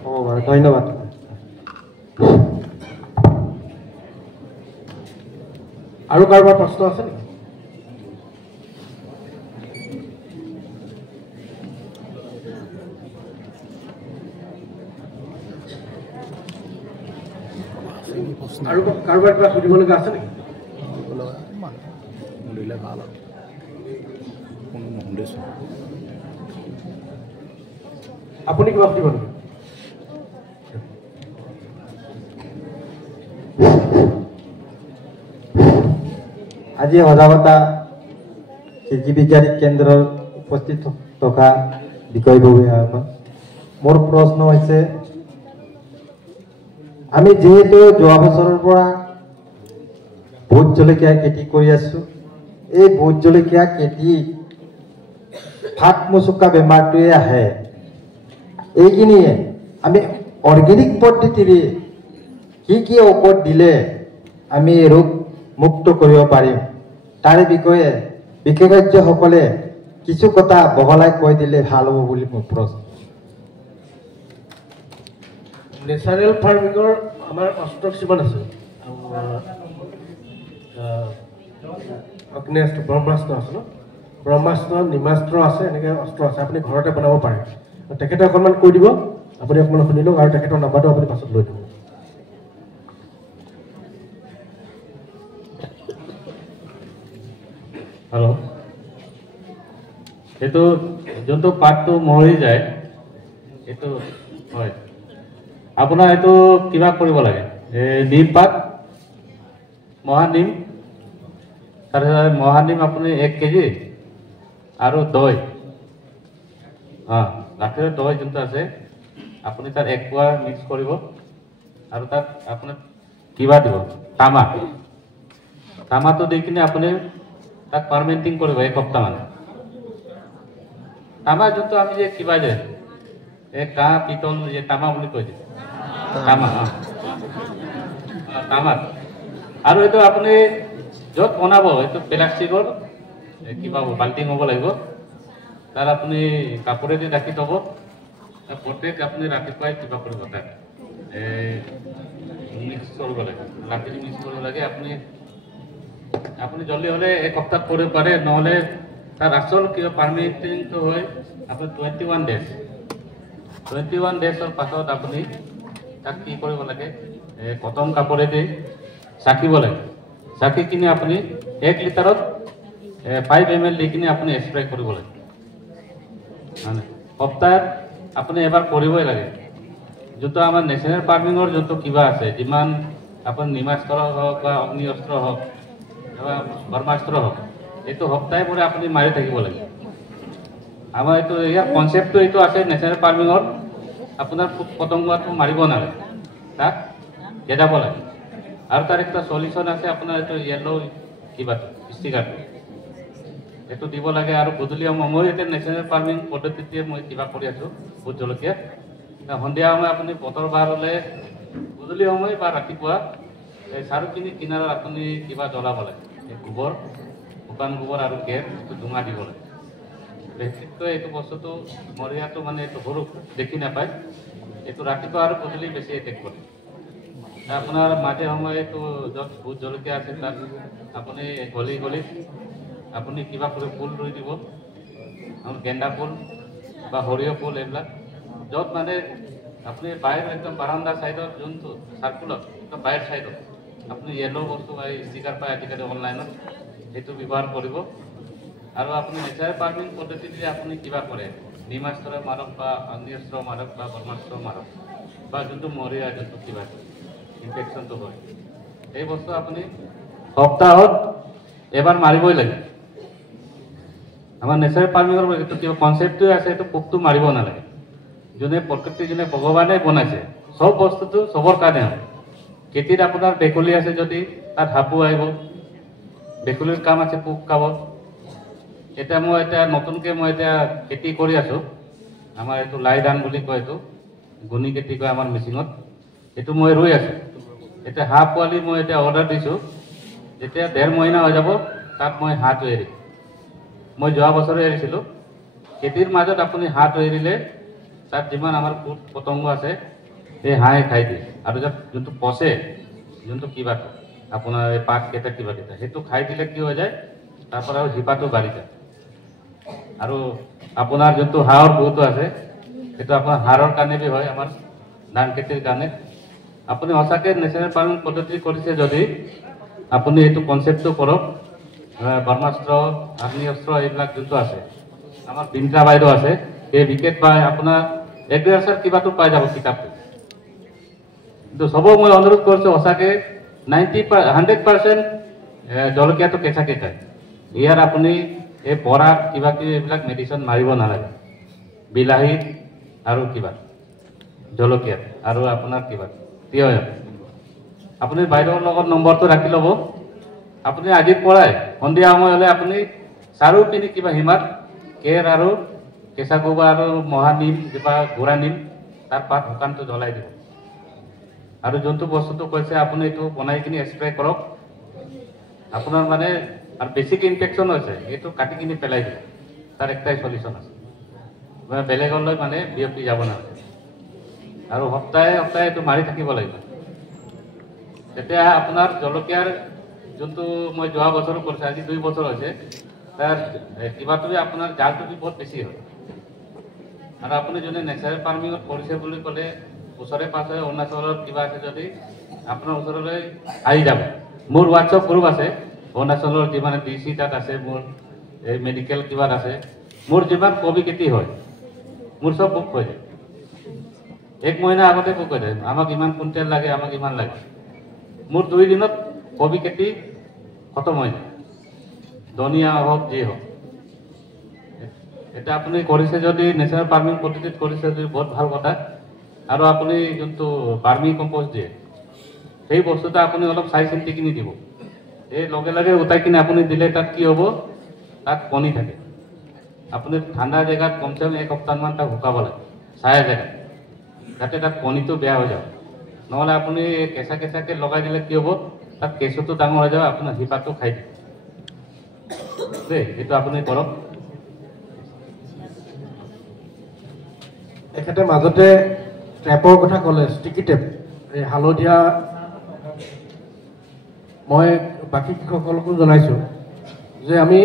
হ'ব বাৰু, ধন্যবাদ। আৰু কাৰোবাৰ প্ৰশ্ন আছে নেকি? আৰু কাৰোবাৰ কিবা সুধিবলগা আছে নেকি? আপুনি কিবা সুধিব নেকি? আজি সজাগতা কৃষি বিজ্ঞানিক কেন্দ্ৰৰ উপস্থিত থকা বিষয়ববীয়াসকল, মোৰ প্ৰশ্ন হৈছে, আমি যিহেতু যোৱা বছৰৰ পৰা ভোট জলকীয়া খেতি কৰি আছোঁ, এই ভোট জলকীয়া খেতি ফাট মোচোকা বেমাৰটোৱে আহে, এইখিনিয়ে আমি অৰ্গেনিক পদ্ধতিৰে কি ঔষধ দিলে আমি ৰোগ মুক্ত কৰিব পাৰিম, তাৰে বিষয়ে বিশেষজ্ঞসকলে কিছু কথা বহলাই কৈ দিলে ভাল হ'ব বুলি মোৰ প্ৰশ্ন। নেচাৰেল ফাৰ্মিঙৰ আমাৰ অস্ত্ৰ কিছুমান আছে, অগ্নেয়াস্ত্ৰ ব্ৰহ্মাস্ত্ৰ আছে ন, ব্ৰহ্মাস্ত্ৰ নিমাস্ত্ৰ আছে, এনেকৈ অস্ত্ৰ আছে, আপুনি ঘৰতে বনাব পাৰে। তেখেতে অকণমান কৈ দিব, আপুনি অকণমান শুনি লওক আৰু তেখেতৰ নাম্বাৰটো আপুনি পাছত লৈ দিব। হেল্ল', এইটো যোনটো পাতটো মৰি যায় এইটো হয়, আপোনাৰ এইটো কিবা কৰিব লাগে, নিম পাত, মহানিম, তাৰপিছত মহানিম আপুনি 1 কেজি আৰু দৈ, গাখীৰৰ দৈ যোনটো আছে আপুনি তাত 1 পোৱা মিক্স কৰিব আৰু তাত আপোনাৰ কিবা দিব, তামাটো দি কিনে আপুনি তাক ফাৰ্মেণ্টিং কৰিব 1 সপ্তাহমান। তামা যোনটো আমি যে কিবা যে কাঁহ পিতল যে তামা বুলি কৈ দিয়ে, তামা আৰু এইটো আপুনি য'ত বনাব এইটো প্লাষ্টিকৰ কিবা বাল্টিং হ'ব লাগিব, তাত আপুনি কাপোৰেদি ৰাখি থ'ব, প্ৰত্যেক আপুনি ৰাতিপুৱাই কিবা কৰিব তাত মিক্স কৰিব লাগে, ৰাতিটো মিক্স কৰিব লাগে। আপুনি জলদি হ'লে 1 সপ্তাহ কৰিব পাৰে, নহ'লে তাৰ আচল কিবা পাৰ্মিটিংটো হয় আপুনি 21 ডেজৰ পাছত আপুনি তাক কি কৰিব লাগে, কটন কাপোৰেদি চাকিব লাগে, চাকি কিনে আপুনি 1 লিটাৰত 5 ml দি কিনে আপুনি স্প্ৰে কৰিব লাগে। সপ্তাহত আপুনি এবাৰ কৰিবই লাগে। যোনটো আমাৰ নেশ্যনেল ফাৰ্মিঙৰ যোনটো কিবা আছে, যিমান আপুনি নিমাস্ত্ৰ হওক বা অগ্নি অস্ত্ৰ হওক বা ব্ৰহ্মাস্ত্ৰ হওক, এইটো সপ্তাহে পৰে আপুনি মাৰি থাকিব লাগে। আমাৰ এইটো ইয়াৰ কনচেপ্টটো এইটো আছে নেচাৰেল ফাৰ্মিঙৰ, আপোনাৰ পোক পতংগটো মাৰিব নালাগে, তাক গেদাব লাগে। আৰু তাৰ একটা সলিউশ্যন আছে আপোনাৰ এইটো য়েল্লো কিবাটো ষ্টিকাৰটো, এইটো দিব লাগে। আৰু গধূলি সময় মই এতিয়া নেচাৰেল ফাৰ্মিং পদ্ধতিতে মই কিবা কৰি আছোঁ ভোট জলকীয়া, সন্ধিয়া সময় আপুনি বতৰ ভাল হ'লে গধূলি সময় বা ৰাতিপুৱা এই চাৰুখিনি কিনাৰত আপুনি কিবা জ্বলাব লাগে, এই গোবৰ, শুকান গোবৰ আৰু গেছ ধোঁৱা দিব লাগে। বিশেষকৈ এইটো বস্তুটো মৰিয়াটো মানে এইটো সৰু দেখি নাপায়, এইটো ৰাতিপুৱা আৰু গধূলি বেছি এটেক কৰে। আপোনাৰ মাজে সময়ে এইটো য'ত ভোট জলকীয়া আছে তাত আপুনি গলিত আপুনি কিবা কৰি ফুল ৰুই দিব, গেন্দা ফুল বা সৰিয়হ ফুল, এইবিলাক য'ত মানে আপুনি বাহিৰ একদম বাৰান্দা চাইডত যোনটো চাৰ্কুলত একদম বাহিৰ চাইডত আপুনি য়েল্লো বস্তু বা ষ্টিকাৰ পায় আজিকালি অনলাইনত, সেইটো ব্যৱহাৰ কৰিব। আৰু আপুনি নেচাৰেল ফাৰ্মিং পদ্ধতিৰে আপুনি কিবা কৰে, নিমাস্ত্ৰ মাৰক বা অগ্নিস্ত্ৰ মাৰক বা ব্ৰহ্মাস্ত্ৰ মাৰক বা যোনটো মৰিয়া যোনটো কিবা ইনফেকশ্যনটো হয়, এই বস্তু আপুনি সপ্তাহত এবাৰ মাৰিবই লাগে। আমাৰ নেচাৰেল ফাৰ্মিঙৰ এইটো কিবা কনচেপ্টটোৱে আছে, এইটো পোকটো মাৰিব নালাগে। যোনে প্ৰকৃতি যোনে ভগৱানে বনাইছে সব বস্তুটো চবৰ কাৰণে হয়। খেতিত আপোনাৰ ভেকুলী আছে যদি তাত সাপো আহিব, ভেকুলীৰ কাম আছে পোক খাব। এতিয়া মই নতুনকৈ খেতি কৰি আছোঁ, আমাৰ এইটো লাই ধান বুলি কয়, এইটো গুণি খেতি কয় আমাৰ মিচিঙত। এইটো মই ৰুই আছোঁ। এতিয়া হাঁহ পোৱালি মই অৰ্ডাৰ দিছোঁ, যেতিয়া 1.5 মহিনা হৈ যাব তাত মই হাঁহটো এৰিম। মই যোৱা বছৰে এৰিছিলোঁ। খেতিৰ মাজত আপুনি হাঁহটো এৰিলে তাত যিমান আমাৰ পোক পতংগ আছে সেই হাঁহে খাই দিয়ে, আৰু যোনটো পচে, যোনটো কিবা আপোনাৰ এই পাতকেইটা কিবা সেইটো খাই দিলে কি হৈ যায়, তাৰপৰা আৰু শিপাটো বাঢ়ি যায়। আৰু আপোনাৰ যোনটো হাঁহৰ বহুতো আছে সেইটো আপোনাৰ হাড়ৰ কাৰণে বি হয়, আমাৰ ধান খেতিৰ কাৰণে। আপুনি সঁচাকৈ নেচাৰেল ফাৰ্মিং পদ্ধতি কৰিছে যদি আপুনি এইটো কনচেপ্টটো কৰক। ব্ৰহ্মাস্ত্ৰ, আগ্নেয়াস্ত্ৰ এইবিলাক যোনটো আছে, আমাৰ বিন্দ্ৰা বাইদেউ আছে, সেই উইকেট পাই আপোনাৰ এগ্ৰিকালচাৰ কিবাটো পাই যাব কিতাপটো। কিন্তু চবক মই অনুৰোধ কৰিছোঁ সঁচাকৈ 100% জলকীয়াটো কেঁচাকৈ খায়। ইয়াৰ আপুনি এই বৰাত কিবা কিবি এইবিলাক মেডিচিন মাৰিব নালাগে। বিলাহীত আৰু কিবা জলকীয়াত আৰু আপোনাৰ কিবা তিয়হ, আপুনি বাইদেউৰ লগত নম্বৰটো ৰাখি ল'ব। আপুনি আজিৰ পৰাই সন্ধিয়া সময় হ'লে আপুনি চাৰু পিনি কিবা হিমাত কেৰ আৰু কেঁচা গোবৰ আৰু মহানিম কিবা ঘোঁৰা নিম তাৰ পাত শুকানটো জ্বলাই দিব। আৰু যোনটো বস্তুটো কৈছে আপুনি এইটো বনাই কিনি স্প্ৰে কৰক। আপোনাৰ আৰু বেছিক ইনফেকশ্যন হৈছে এইটো কাটি কিনি পেলাই দিব, তাৰ একটাই সলিউশ্যন আছে। বেলেগলৈ বিয়পি যাব নালাগে, আৰু সপ্তাহে সপ্তাহে এইটো মাৰি থাকিব লাগিব। তেতিয়া আপোনাৰ জলকীয়াৰ যোনটো মই যোৱা বছৰো কৰিছোঁ, আজি 2 বছৰ হৈছে, তাৰ কিবাটো আপোনাৰ জালটো বহুত বেছি হয়। আৰু আপুনি যোনে নেচাৰেল ফাৰ্মিঙত কৰিছে বুলি ক'লে ওচৰে পাঁজৰে অৰুণাচলৰ কিবা আছে যদি আপোনাৰ ওচৰলৈ আহি যাব। মোৰ হোৱাটছআপ গ্ৰুপ আছে, অৰুণাচলৰ যিমান DC তাত আছে, মোৰ এই মেডিকেল কিবাত আছে, মোৰ যিমান কবি খেতি হয় মোৰ চব বুক হৈ যায়। 1 মহিনা আগতে বুক হৈ যায়, আমাক ইমান কুইণ্টেল লাগে, আমাক ইমান লাগে। মোৰ 2 দিনত কবি খেতি খতম হৈ যায়, ধনিয়া হওক যি হওক। এটা আপুনি কৰিছে যদি নেচাৰেল ফাৰ্মিং পদ্ধতিত কৰিছে যদি বহুত ভাল কথা। আৰু আপুনি যোনটো ফাৰ্মিং কম্পোষ্ট দিয়ে সেই বস্তুটো আপুনি অলপ চাই চিন্তি কিনি দিব। এই লগে লগে উঠাই কিনে আপুনি দিলে তাত কি হ'ব, তাত কণী থাকে। আপুনি ঠাণ্ডা জেগাত কমচে কম 1 সপ্তাহমান তাক শুকাব লাগে ছায়া জেগাত, যাতে তাত কণীটো বেয়া হৈ যাব। নহ'লে আপুনি কেঁচাকৈ লগাই দিলে কি হ'ব, তাত কেঁচুটো ডাঙৰ হৈ যাব, আপোনাৰ শিপাটো খাই দিব দেই। এইটো আপুনি কৰক। এখেতে মাজতে টেপৰ কথা ক'লে, ষ্টিকি টেপ, এই হালধীয়া। মই বাকী কৃষকসকলকো জনাইছোঁ যে আমি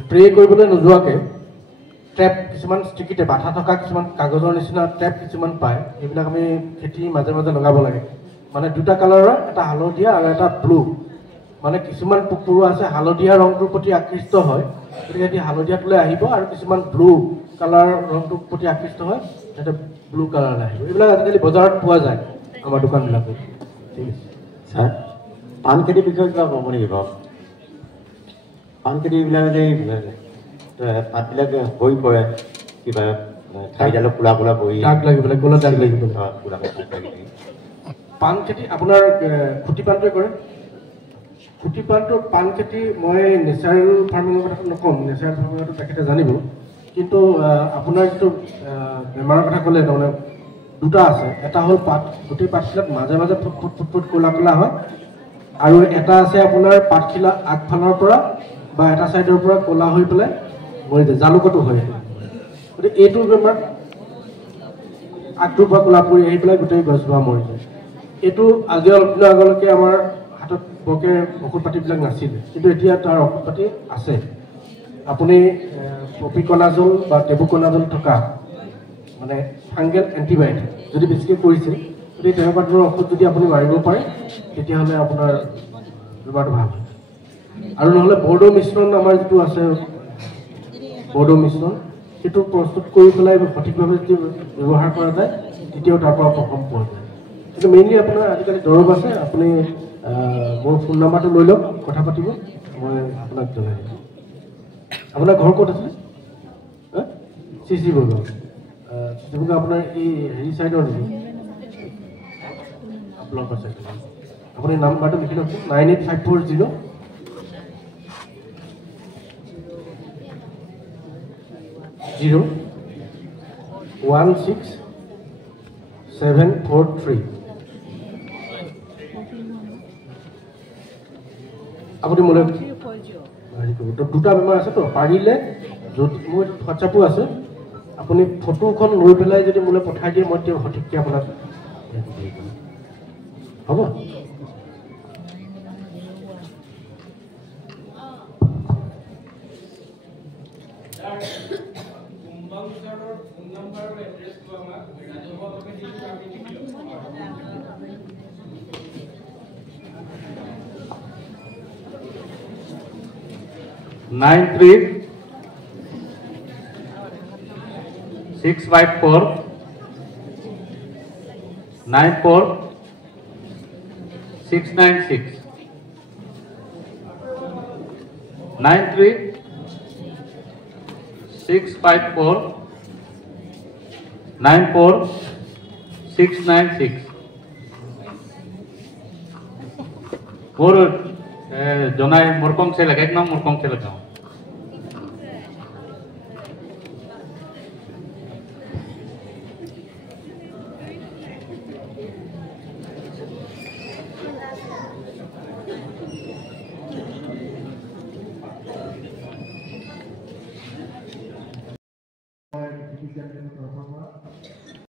স্প্ৰে কৰিবলৈ নোযোৱাকৈ ট্ৰেপ কিছুমান, ষ্টিকি টেপ আঠা থকা কিছুমান কাগজৰ নিচিনা ট্ৰেপ কিছুমান পায়, সেইবিলাক আমি খেতিৰ মাজে মাজে লগাব লাগে। 2টা কালাৰৰ, এটা হালধীয়া আৰু এটা ব্লু। কিছুমান পোক পৰুৱা আছে হালধীয়া ৰংটোৰ প্ৰতি আকৃষ্ট হয়, গতিকে সিহঁতি হালধীয়াটোলৈ আহিব, আৰু কিছুমান ব্লু কালাৰ ৰংটোৰ প্ৰতি আকৃষ্ট হয়, সিহঁতে ব্লু কালাৰলৈ আহিব। এইবিলাক আজিকালি বজাৰত পোৱা যায় আমাৰ দোকানবিলাকত। ঠিক আছে ছাৰ, পাণ খেতিৰ বিষয়ে কিবা ক'ব নেকি বাৰু? পাণ খেতিবিলাক যে পাতবিলাক হৈ পৰে, কিবা ঠাইডালত কোলা কোলা পৰি দাগ লাগিবলৈ, ক'লা দাগ লাগিবলৈ। পাণ খেতি আপোনাৰ খুটি পাণটোৱে কৰে। খুটি পাণটো পাণ খেতি মই নেচাৰেল ফাৰ্মিঙৰ কথা নক'ম, নেচাৰেল ফাৰ্মিঙৰটো তেখেতে জানিব। কিন্তু আপোনাৰ যিটো বেমাৰৰ কথা ক'লে, তাৰমানে 2টা আছে। এটা হ'ল গোটেই পাতখিলাত মাজে মাজে ফুট ক'লা ক'লা হয়, আৰু এটা আছে আপোনাৰ পাতখিলা আগফালৰ পৰা বা এটা ছাইডৰ পৰা ক'লা হৈ পেলাই মৰি যায়, জালুকতো হয়। গতিকে এইটো বেমাৰ আগটোৰ পৰা ক'লা পৰি আহি পেলাই গোটেই গছজোপা মৰি যায়। এইটো আজি অলপ দিনৰ আগলৈকে আমাৰ হাতত বৰকৈ ঔষধ পাতিবিলাক নাছিলে, কিন্তু এতিয়া তাৰ ঔষধ পাতি আছে। আপুনি প্ৰপিকনাজল বা টেবুকনাজল থকা ফাংগেল এণ্টিবায়'টিক যদি বেছিকৈ কৰিছে, গতিকে তেনেকুৱা ধৰণৰ ঔষধ যদি আপুনি মাৰিব পাৰে, তেতিয়াহ'লে আপোনাৰ বেমাৰটো ভাল হয়। আৰু নহ'লে বৰ্ডো মিশ্ৰণ, আমাৰ যিটো আছে বৰ্ডো মিশ্ৰণ, সেইটো প্ৰস্তুত কৰি পেলাই সঠিকভাৱে যদি ব্যৱহাৰ কৰা যায়, তেতিয়াও তাৰ পৰা উপশম পোৱা যায়। কিন্তু মেইনলি আপোনাৰ আজিকালি দৰৱ আছে, আপুনি মোৰ ফোন নাম্বাৰটো লৈ লওক, কথা পাতিব, মই আপোনাক জনাই দিম। আপোনাৰ ঘৰ ক'ত আছে? চি বগা। চি বগা আপোনাৰ এই হেৰি চাইডৰ নেকি? আপোনালোকৰ চাইডৰ। আপুনি নাম্বাৰটো লিখি লওকচোন, 98540 016-743। আপুনি মোলৈ হেৰি কৰিব। তো দুটা বেমাৰ আছে তো, পাৰিলে যদি মোৰ হোৱাটছআপো আছে, আপুনি ফটোখন লৈ পেলাই যদি মোলৈ পঠাই দিয়ে, মই তেওঁ সঠিককৈ আপোনাক হ'ব। Nine 654 94 696 93 654 94 696 और জনাই মোরকং से लगे ना मोरकंग से लगाओ।